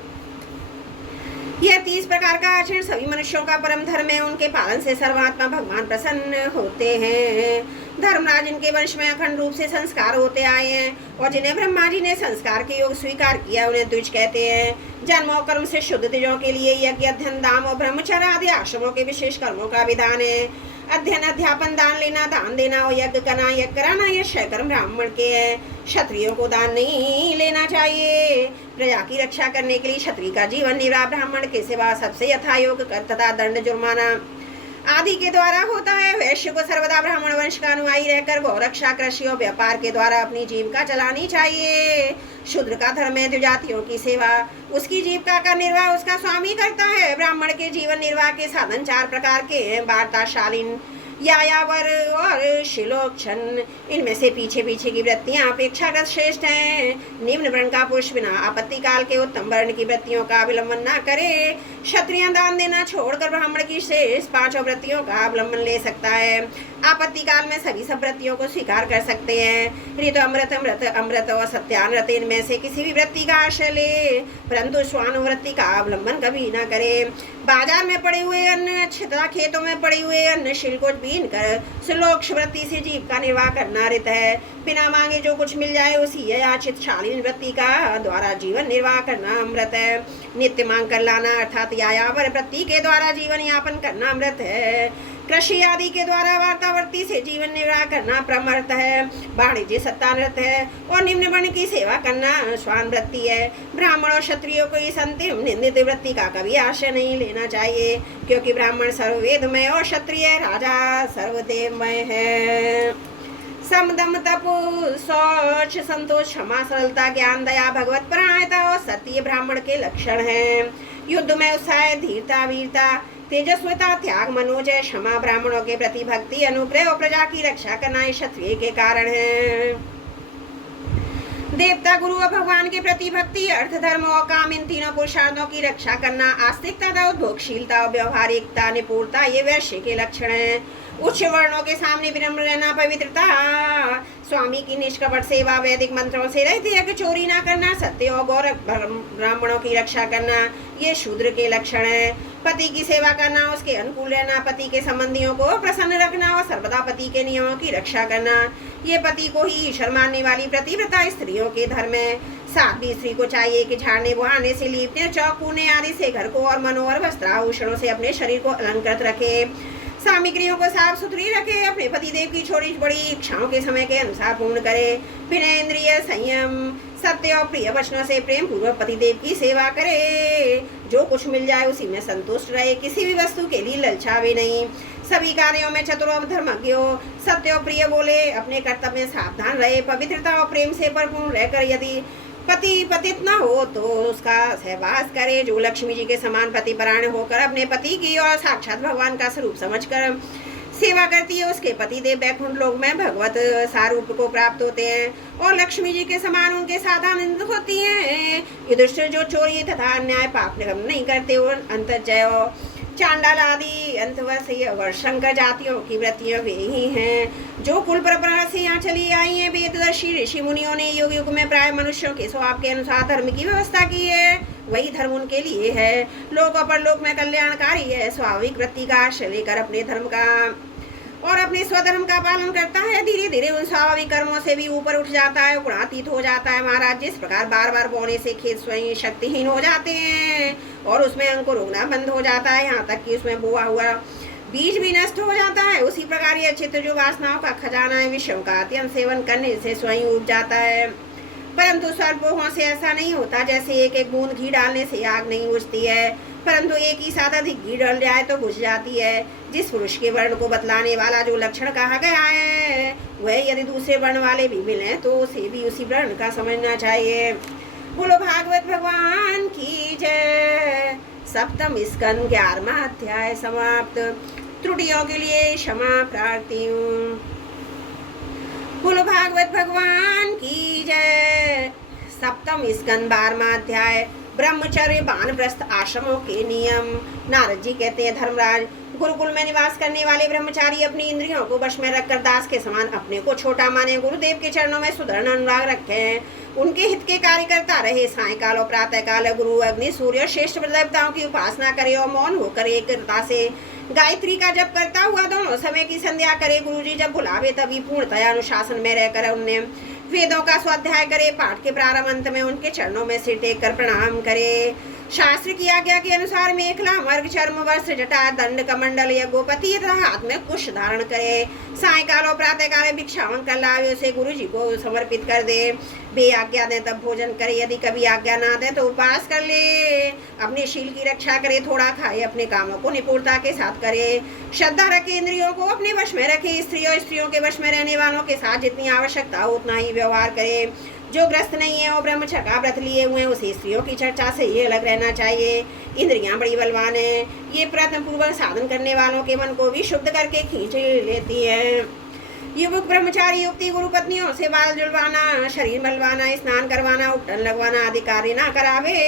यह 30 प्रकार का आचरण सभी मनुष्यों का परम धर्म है। उनके पालन से सर्वात्मा भगवान प्रसन्न होते हैं। धर्मराज, इनके वंश में अखंड रूप से संस्कार होते आए हैं और जिन्हें ब्रह्मा जी ने संस्कार के योग स्वीकार किया उन्हें द्विज कहते हैं। जन्म और कर्म से शुद्ध द्विजों के लिए यज्ञ, अध्ययन, दाम और ब्रह्मचर्य आदि आश्रमों के विशेष कर्मों का विधान है। अध्ययन, अध्यापन, दान लेना, दान देना और यज्ञ करना, यज्ञ कराना, ये 6 कर्म ब्राह्मण के हैं। क्षत्रियों को दान नहीं लेना चाहिए। प्रजा की रक्षा करने के लिए क्षत्रिय का जीवन निर्वाह ब्राह्मण के सिवा सबसे यथायोग कर तथा दंड, जुर्माना आदि के द्वारा होता है। वैश्य को सर्वदा ब्राह्मण वंश का अनुयायी रहकर गौ रक्षा, कृषि और व्यापार के द्वारा अपनी जीविका चलानी चाहिए। शूद्र का धर्म है द्विजातियों की सेवा, उसकी जीविका का निर्वाह उसका स्वामी करता है। ब्राह्मण के जीवन निर्वाह के साधन 4 प्रकार के हैं, वार्ता, शालीन, यायावर और शिलोक्षण। इनमें से पीछे पीछे की वृत्तियां अपेक्षाकृत श्रेष्ठ हैं। निम्न वर्ण का पुरुष बिना आपत्ति काल के उत्तम वर्ण की वृत्तियों का अवलंबन न करे। क्षत्रिय दान देना छोड़कर ब्राह्मण की शेष 5 वृत्तियों का अवलंबन ले सकता है। आपत्ति काल में सभी सब वृत्तियों को स्वीकार कर सकते हैं। ऋत, अमृत, अमृत, अमृत और सत्यानृत, इनमें से किसी भी वृत्ति का आश्रय ले, परंतु स्वानुवृत्ति का अवलंबन कभी न करे। बाजार में पड़े हुए अन्न, तथा खेतों में पड़े हुए अन्न, शिल को बीन कर सुलोक्ष वृत्ति से जीव का निर्वाह करना रित है। बिना मांगे जो कुछ मिल जाए उसी याचित शालीन वृत्ति का द्वारा जीवन निर्वाह करना अमृत है। नित्य मांग कर लाना अर्थात यायावर वृत्ति के द्वारा जीवन यापन करना अमृत है। कृषि आदि के द्वारा वार्तावर्ती से जीवन निर्वाह करना परमर्थ है। वाणिज्य सत्तानृत है और निम्न वर्ण की सेवा करना स्वान वृत्ति है। ब्राह्मण और क्षत्रियों को इस अंतिम निंदित वृत्ति का कभी आश्रय नहीं लेना चाहिए, क्योंकि ब्राह्मण सर्ववेदमय और क्षत्रिय राजा सर्वदेवमय है। समदम, तप, शौच, संतोष, क्षमा, सरलता, ज्ञान, दया, भगवत परायणता और सत्य ब्राह्मण के लक्षण हैं। युद्ध में उत्साह, धीरता, वीरता, तेजस्विता, त्याग, मनोजय, क्षमा, ब्राह्मणों के प्रति भक्ति, अनुग्रह और प्रजा की रक्षा करना क्षत्रिय के कारण है। देवता, गुरु और भगवान के प्रति भक्ति, अर्थ, धर्म और काम, इन तीनों पुरुषार्थों की रक्षा करना, आस्तिकता, उद्भोगशीलता और व्यवहारिकता, निपुणता, ये वैश्य के लक्षण हैं। उच्च वर्णों के सामने विनम्र रहना, पवित्रता, स्वामी की निष्कपट सेवा, वैदिक मंत्रों से रहते यज्ञ, चोरी ना करना, सत्य और गौरव, ब्राह्मणों की रक्षा करना, ये शूद्र के लक्षण है। पति की सेवा करना, उसके अनुकूल रहना, पति के संबंधियों को प्रसन्न रखना और सर्वदा पति के नियमों की रक्षा करना, ये पति को ही ईश्वर मानने वाली प्रतिव्रता स्त्रियों के धर्म है। साध्वी स्त्री को चाहिए कि झाड़ने बुहाने से, लीपने चौकूने आदि से घर को और मनोहर वस्त्राभूषणों से अपने शरीर को अलंकृत रखे, सामग्रियों को साफ सुथरी रखे, अपने पतिदेव की छोटी बड़ी इच्छाओं के समय के अनुसार पूर्ण करे, बिना इंद्रिय संयम, सत्य और प्रिय वचनों से प्रेम पूर्वक पतिदेव की सेवा करे, जो कुछ मिल जाए उसी में संतुष्ट रहे, किसी भी वस्तु के लिए ललचावे नहीं, सभी कार्यों में चतुर और धर्मज्ञ हो, सत्य और प्रिय बोले, अपने कर्तव्य में सावधान रहे, पवित्रता और प्रेम से परिपूर्ण रहकर यदि पति पतित न हो तो उसका सहवास करे, जो लक्ष्मी जी के समान पतिपरायण होकर अपने पति की और साक्षात भगवान का स्वरूप समझकर सेवा करती है, उसके पति देव बैकुंठ लोक में भगवत सारूप को प्राप्त होते हैं और लक्ष्मी जी के समान उनके साथ आनंदित होती हैं। युधिष्ठिर जो चोरी तथा अन्याय पाप निगम नहीं करते और अंतर्जय चांडाल आदि अंतवर्षीय वर्षंकर जातियों की वृत्तियां वे ही हैं जो कुल परंपरा से यहाँ चली आई हैं। वेददर्शी ऋषि मुनियों ने युग युग में प्राय मनुष्यों के स्वभाव के अनुसार धर्म की व्यवस्था की है, वही धर्म उनके लिए है, लोक और परलोक में कल्याणकारी है। स्वाभाविक वृत्ति का आश्रय लेकर अपने धर्म का और अपने स्वधर्म का पालन करता है, धीरे धीरे उन स्वाभाविक कर्मों से भी ऊपर उठ जाता है, गुणातीत हो जाता है। महाराज, जिस प्रकार बार बार बोने से खेत स्वयं शक्तिहीन हो जाते हैं और उसमें अंकुर उगना बंद हो जाता है, यहाँ तक कि उसमें बोआ हुआ बीज भी नष्ट हो जाता है, उसी प्रकार ये चित्त जो वासनाओं का खजाना है, विषयों का अत्यंत सेवन करने से स्वयं उग जाता है। परंतु स्वल्पोहों से ऐसा नहीं होता, जैसे एक एक बूंद घी डालने से आग नहीं बुझती है, परंतु एक ही साथ अधिक घी डाल जाए तो बुझ जाती है। जिस पुरुष के वर्ण को बतलाने वाला जो लक्षण कहा गया है, वह यदि दूसरे वर्ण वाले भी मिले तो उसे भी उसी वर्ण का समझना चाहिए। बोलो भागवत भगवान की जय। सप्तम स्कंद 11वां अध्याय समाप्त। त्रुटियों के लिए क्षमा प्रार्थी हूँ। बोलो भागवत भगवान की जय। सप्तम स्कंद 12वां अध्याय ब्रह्मचर्य वानप्रस्थ आश्रमों के नियम। नारद जी कहते हैं, धर्मराज, गुरुकुल में निवास करने वाले ब्रह्मचारी अपनी इंद्रियों को वश में रखकर दास के समान अपने को छोटा माने, गुरुदेव के चरणों में सुदृढ़ अनुराग रखें, उनके हित के कार्य करता रहे। सायकाल और प्रातः काल गुरु, अग्नि, सूर्य, श्रेष्ठ देवताओं की उपासना करे और मौन होकर एकाग्रता से गायत्री का जप करता हुआ दोनों समय की संध्या करे। गुरुजी जब बुलावे तभी पूर्णतया अनुशासन में रहकर उन्हें वेदों का स्वाध्याय करे। पाठ के प्रारंभ अंत में उनके चरणों में सिर टेक कर प्रणाम करे। शास्त्र की आज्ञा के अनुसार मेखला, मर्ग, चर्म, वस्त्र, जटा, दंड, कमंडल या गोपति तथा हाथ में कुश धारण करे। सायकाल और प्रातः काल भिक्षावन कर लावे उसे गुरु जी को समर्पित कर दे। बे आज्ञा दे तब भोजन करे, यदि कभी आज्ञा ना दे तो उपवास कर ले। अपने शील की रक्षा करे, थोड़ा खाए, अपने कामों को निपुणता के साथ करे। श्रद्धा रखे, इंद्रियों को अपने वश में रखे। स्त्रियों के वश में रहने वालों के साथ जितनी आवश्यकता हो उतना ही व्यवहार करे। जो ग्रस्त नहीं है और ब्रह्मचर्य का व्रत लिए हुए हैं उसे स्त्रियों की चर्चा से ये अलग रहना चाहिए। इंद्रियां बड़ी बलवान है, ये प्रयत्न पूर्वक साधन करने वालों के मन को भी शुद्ध करके खींच लेती है। युवक ब्रह्मचारी युक्ति गुरु पत्नियों से बाल जुड़वाना, शरीर मलवाना, स्नान करवाना, उपटन लगवाना आदि कार्य ना करावे।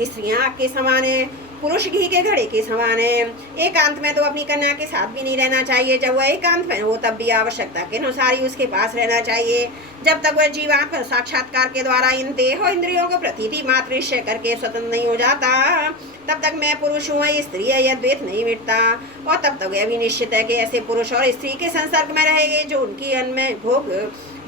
स्त्रियां आग के समान है, पुरुष घी के घड़े के समान है। एकांत में तो अपनी कन्या के साथ भी नहीं रहना चाहिए, जब वह एकांत में हो तब भी आवश्यकता के अनुसार ही उसके पास रहना चाहिए। जब तक वह जीवात्मा साक्षात्कार के द्वारा इन देह इंद्रियों को प्रतीति मात्र निश्चय करके स्वतंत्र नहीं हो जाता, तब तक मैं पुरुष हूँ यह स्त्री है यह द्वैत नहीं मिटता। और तब तक यह भी निश्चित है कि ऐसे पुरुष और स्त्री के संसर्ग में रहेंगे जो उनकी अन्य भोग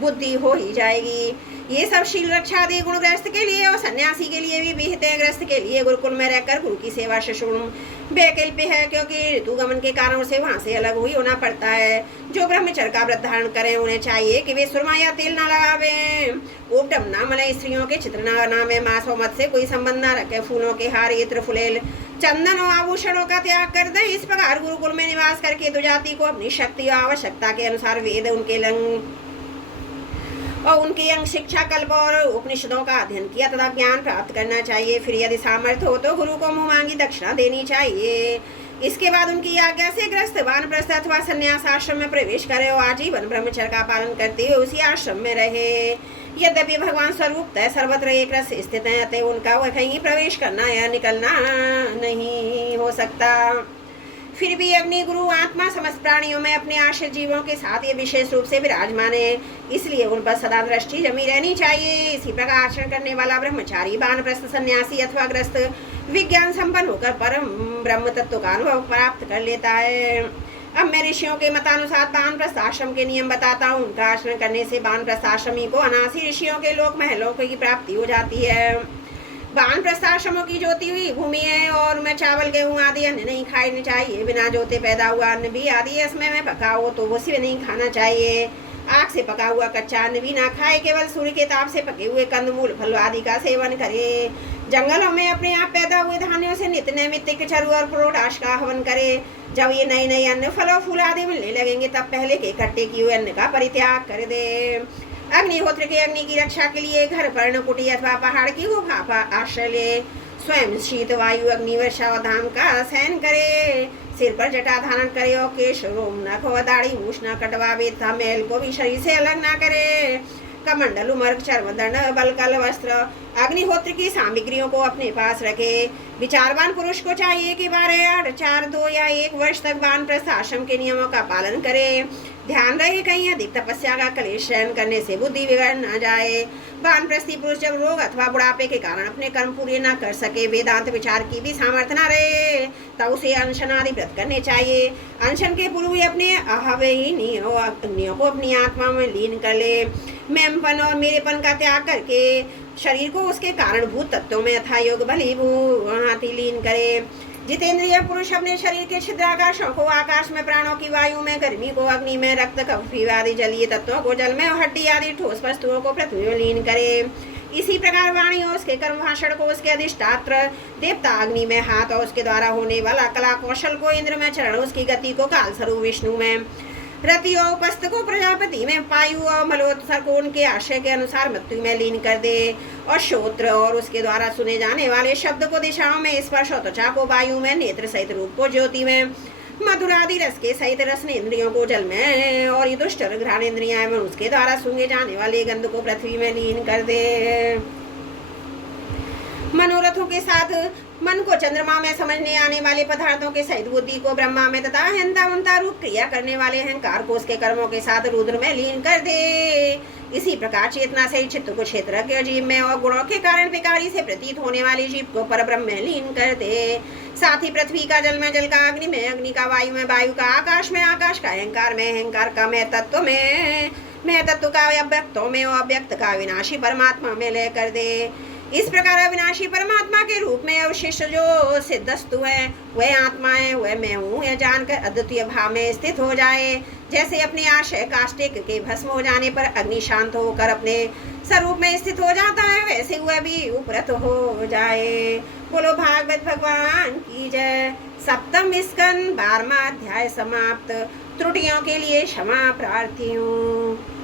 बुद्धि हो ही जाएगी। ये सब शील रक्षा आदि गुण ग्रस्त के लिए और सन्यासी के लिए भी विहित है। ग्रस्त के लिए गुरुकुल में रहकर गुरु की सेवा शिशुण वैकल्प है, क्योंकि ऋतुगमन के कारण से वहाँ से अलग हुई होना पड़ता है। जो ब्रह्मचर्य का व्रत धारण करें उन्हें चाहिए कि वे सुरमा या तेल ना लगावे, ओपटम ना मले, स्त्रियों के चित्र ना नामे, मांस और मत से कोई संबंध ना रखे, फूलों के हार, इत्र, फुलेल, चंदन और आभूषणों का त्याग कर दें। इस प्रकार गुरुकुल में निवास करके दुजाति को अपनी शक्ति और आवश्यकता के अनुसार वेद उनके उनके अंग शिक्षा, कल्प और उपनिषदों का अध्ययन किया तथा ज्ञान प्राप्त करना चाहिए। फिर यदि सामर्थ्य हो तो गुरु को मुँह मांगी दक्षिणा देनी चाहिए। इसके बाद उनकी आज्ञा से ग्रस्त वानप्रस्थ अथवा संन्यास आश्रम में प्रवेश करे और आजीवन ब्रह्मचर्य का पालन करते हुए उसी आश्रम में रहे। यद्यपि भगवान स्वरूप तय सर्वत्र एक रस स्थित है, अतः उनका वह कहीं प्रवेश करना या निकलना नहीं हो सकता। फिर भी अग्नि गुरु आत्मा समस्त प्राणियों में अपने आश्रित जीवों के साथ ये विशेष रूप से विराजमान है, इसलिए उन पर सदा दृष्टि जमी रहनी चाहिए। इसी प्रकार आचरण करने वाला ब्रह्मचारी, वानप्रस्थ, सन्यासी अथवा ग्रस्त विज्ञान संपन्न होकर परम ब्रह्म तत्व का अनुभव प्राप्त कर लेता है। अब मैं ऋषियों के मतानुसार वानप्रस्थ आश्रम के नियम बताता हूँ। उनका आचरण करने से वानप्रस्थ आश्रमी को अनासी ऋषियों के लोक महलों की प्राप्ति हो जाती है। वानप्रस्थ आश्रमों की जोती हुई भूमि है और मैं चावल, गेहूं आदि अन्न नहीं खाने चाहिए। बिना जोते पैदा हुआ अन्न भी आदि इसमें में पका हो तो वो भी नहीं खाना चाहिए। आग से पका हुआ कच्चा अन्न भी ना खाए, केवल सूर्य के ताप से पके हुए कंदमूल, फल आदि का सेवन करे। जंगलों में अपने आप पैदा हुए धान्यों से नित्य नैमित्तिक चरु और प्रोडाश का हवन करे। जब ये नए नए अन्न, फलों, फूल आदि मिलने लगेंगे तब पहले के इकट्ठे किए हुए अन्न का परित्याग कर दे। अग्निहोत्र के अग्नि की रक्षा के लिए घर, पर्णकुटी अथवा पहाड़ की गुफा पर आश्रय ले। स्वयं शीत वायु, अग्नि, वर्षा और धाम का सहन करे। सिर पर जटा धारण करे और केश, रोम, नख व दाढ़ी मूछ न कटवावे तथा मैल को भी शरीर से अलग ना करे। कमंडल, उमर्ग, चर्म, दंड, बलकल, वस्त्र, अग्निहोत्र की सामग्रियों को अपने पास रखे। विचारवान पुरुष को चाहिए कि 12, 8, 4, 2 या 1 वर्ष तक वानप्रस्थ आश्रम के नियमों का पालन करे। ध्यान रहे कहीं अधिक तपस्या का क्लेश सहन करने से बुद्धि बिगड़ न जाए। वानप्रस्थी पुरुष जब रोग अथवा बुढ़ापे के कारण अपने कर्म पूरे न कर सके, वेदांत विचार की भी सामर्थ्य न रहे, तब उसे अनशन आदि व्रत करने चाहिए। अनशन के पूर्व ही अपने अग्नियों को अपनी आत्मा में लीन कर ले। मैंपन और मेरेपन का त्याग करके शरीर को उसके कारणभूत तत्वों में यथा योग भली भांति लीन करे। जितेंद्रिय पुरुष अपने शरीर के छिद्राकाशों को आकाश में, प्राणों की वायु में, गर्मी को अग्नि में, रक्त, कफ आदि जलीय तत्वों को जल में और हड्डी आदि ठोस वस्तुओं को पृथ्वी में लीन करे। इसी प्रकार वाणी और उसके कर्म भाषण को उसके अधिष्ठात्र देवता अग्नि में, हाथ और उसके द्वारा होने वाला कला कौशल को इंद्र में, चरण उसकी गति को काल स्वरूप विष्णु में, रति और उपस्थ को प्रजापति में, पायु और मलोत्सर को उनके आशय के अनुसार मृत्यु में लीन कर दे। और श्रोत्र और उसके द्वारा सुने जाने वाले शब्द को दिशाओं में, स्पर्श और त्वचा को वायु में, नेत्र सहित रूप को ज्योति में, मधुरादि रस के सहित रसन इंद्रियों को जल में और ये दुष्ट घ्राण इंद्रियां एवं उसके द्वारा सूंघे जाने वाले गंध को पृथ्वी में लीन कर दे। मनोरथों के साथ मन को चंद्रमा में समझने आने वाले पदार्थों के सहित बुद्धि को ब्रह्मा में तथा अहंता ममता रूप क्रिया करने वाले अहंकार को उसके कर्मों के साथ रुद्र में लीन कर दे। इसी प्रकार चेतना से चित्त को क्षेत्रज्ञ जीव में और गुणों के कारण विकारी से प्रतीत होने वाले जीव को परब्रह्म में लीन कर दे। साथ ही पृथ्वी का जल में, जल का अग्नि में, अग्नि का वायु में, वायु का आकाश में, आकाश का अहंकार में, अहंकार का मैं तत्व में, मैं तत्व का अव्यक्तों में और अव्यक्त का विनाशी परमात्मा में लय कर दे। इस प्रकार अविनाशी परमात्मा के रूप में अवशिष्ट जो सिद्धस्तु है, वह आत्मा है, वह मैं हूँ, यह जानकर अद्वितीय भाव में स्थित हो जाए। जैसे अपने आशय काष्टिक के भस्म हो जाने पर अग्नि शांत होकर अपने स्वरूप में स्थित हो जाता है, वैसे वह भी उपरत हो जाए। बोलो भागवत भगवान की जय। सप्तम स्कंद 12वां अध्याय समाप्त। त्रुटियों के लिए क्षमा प्रार्थी हूँ।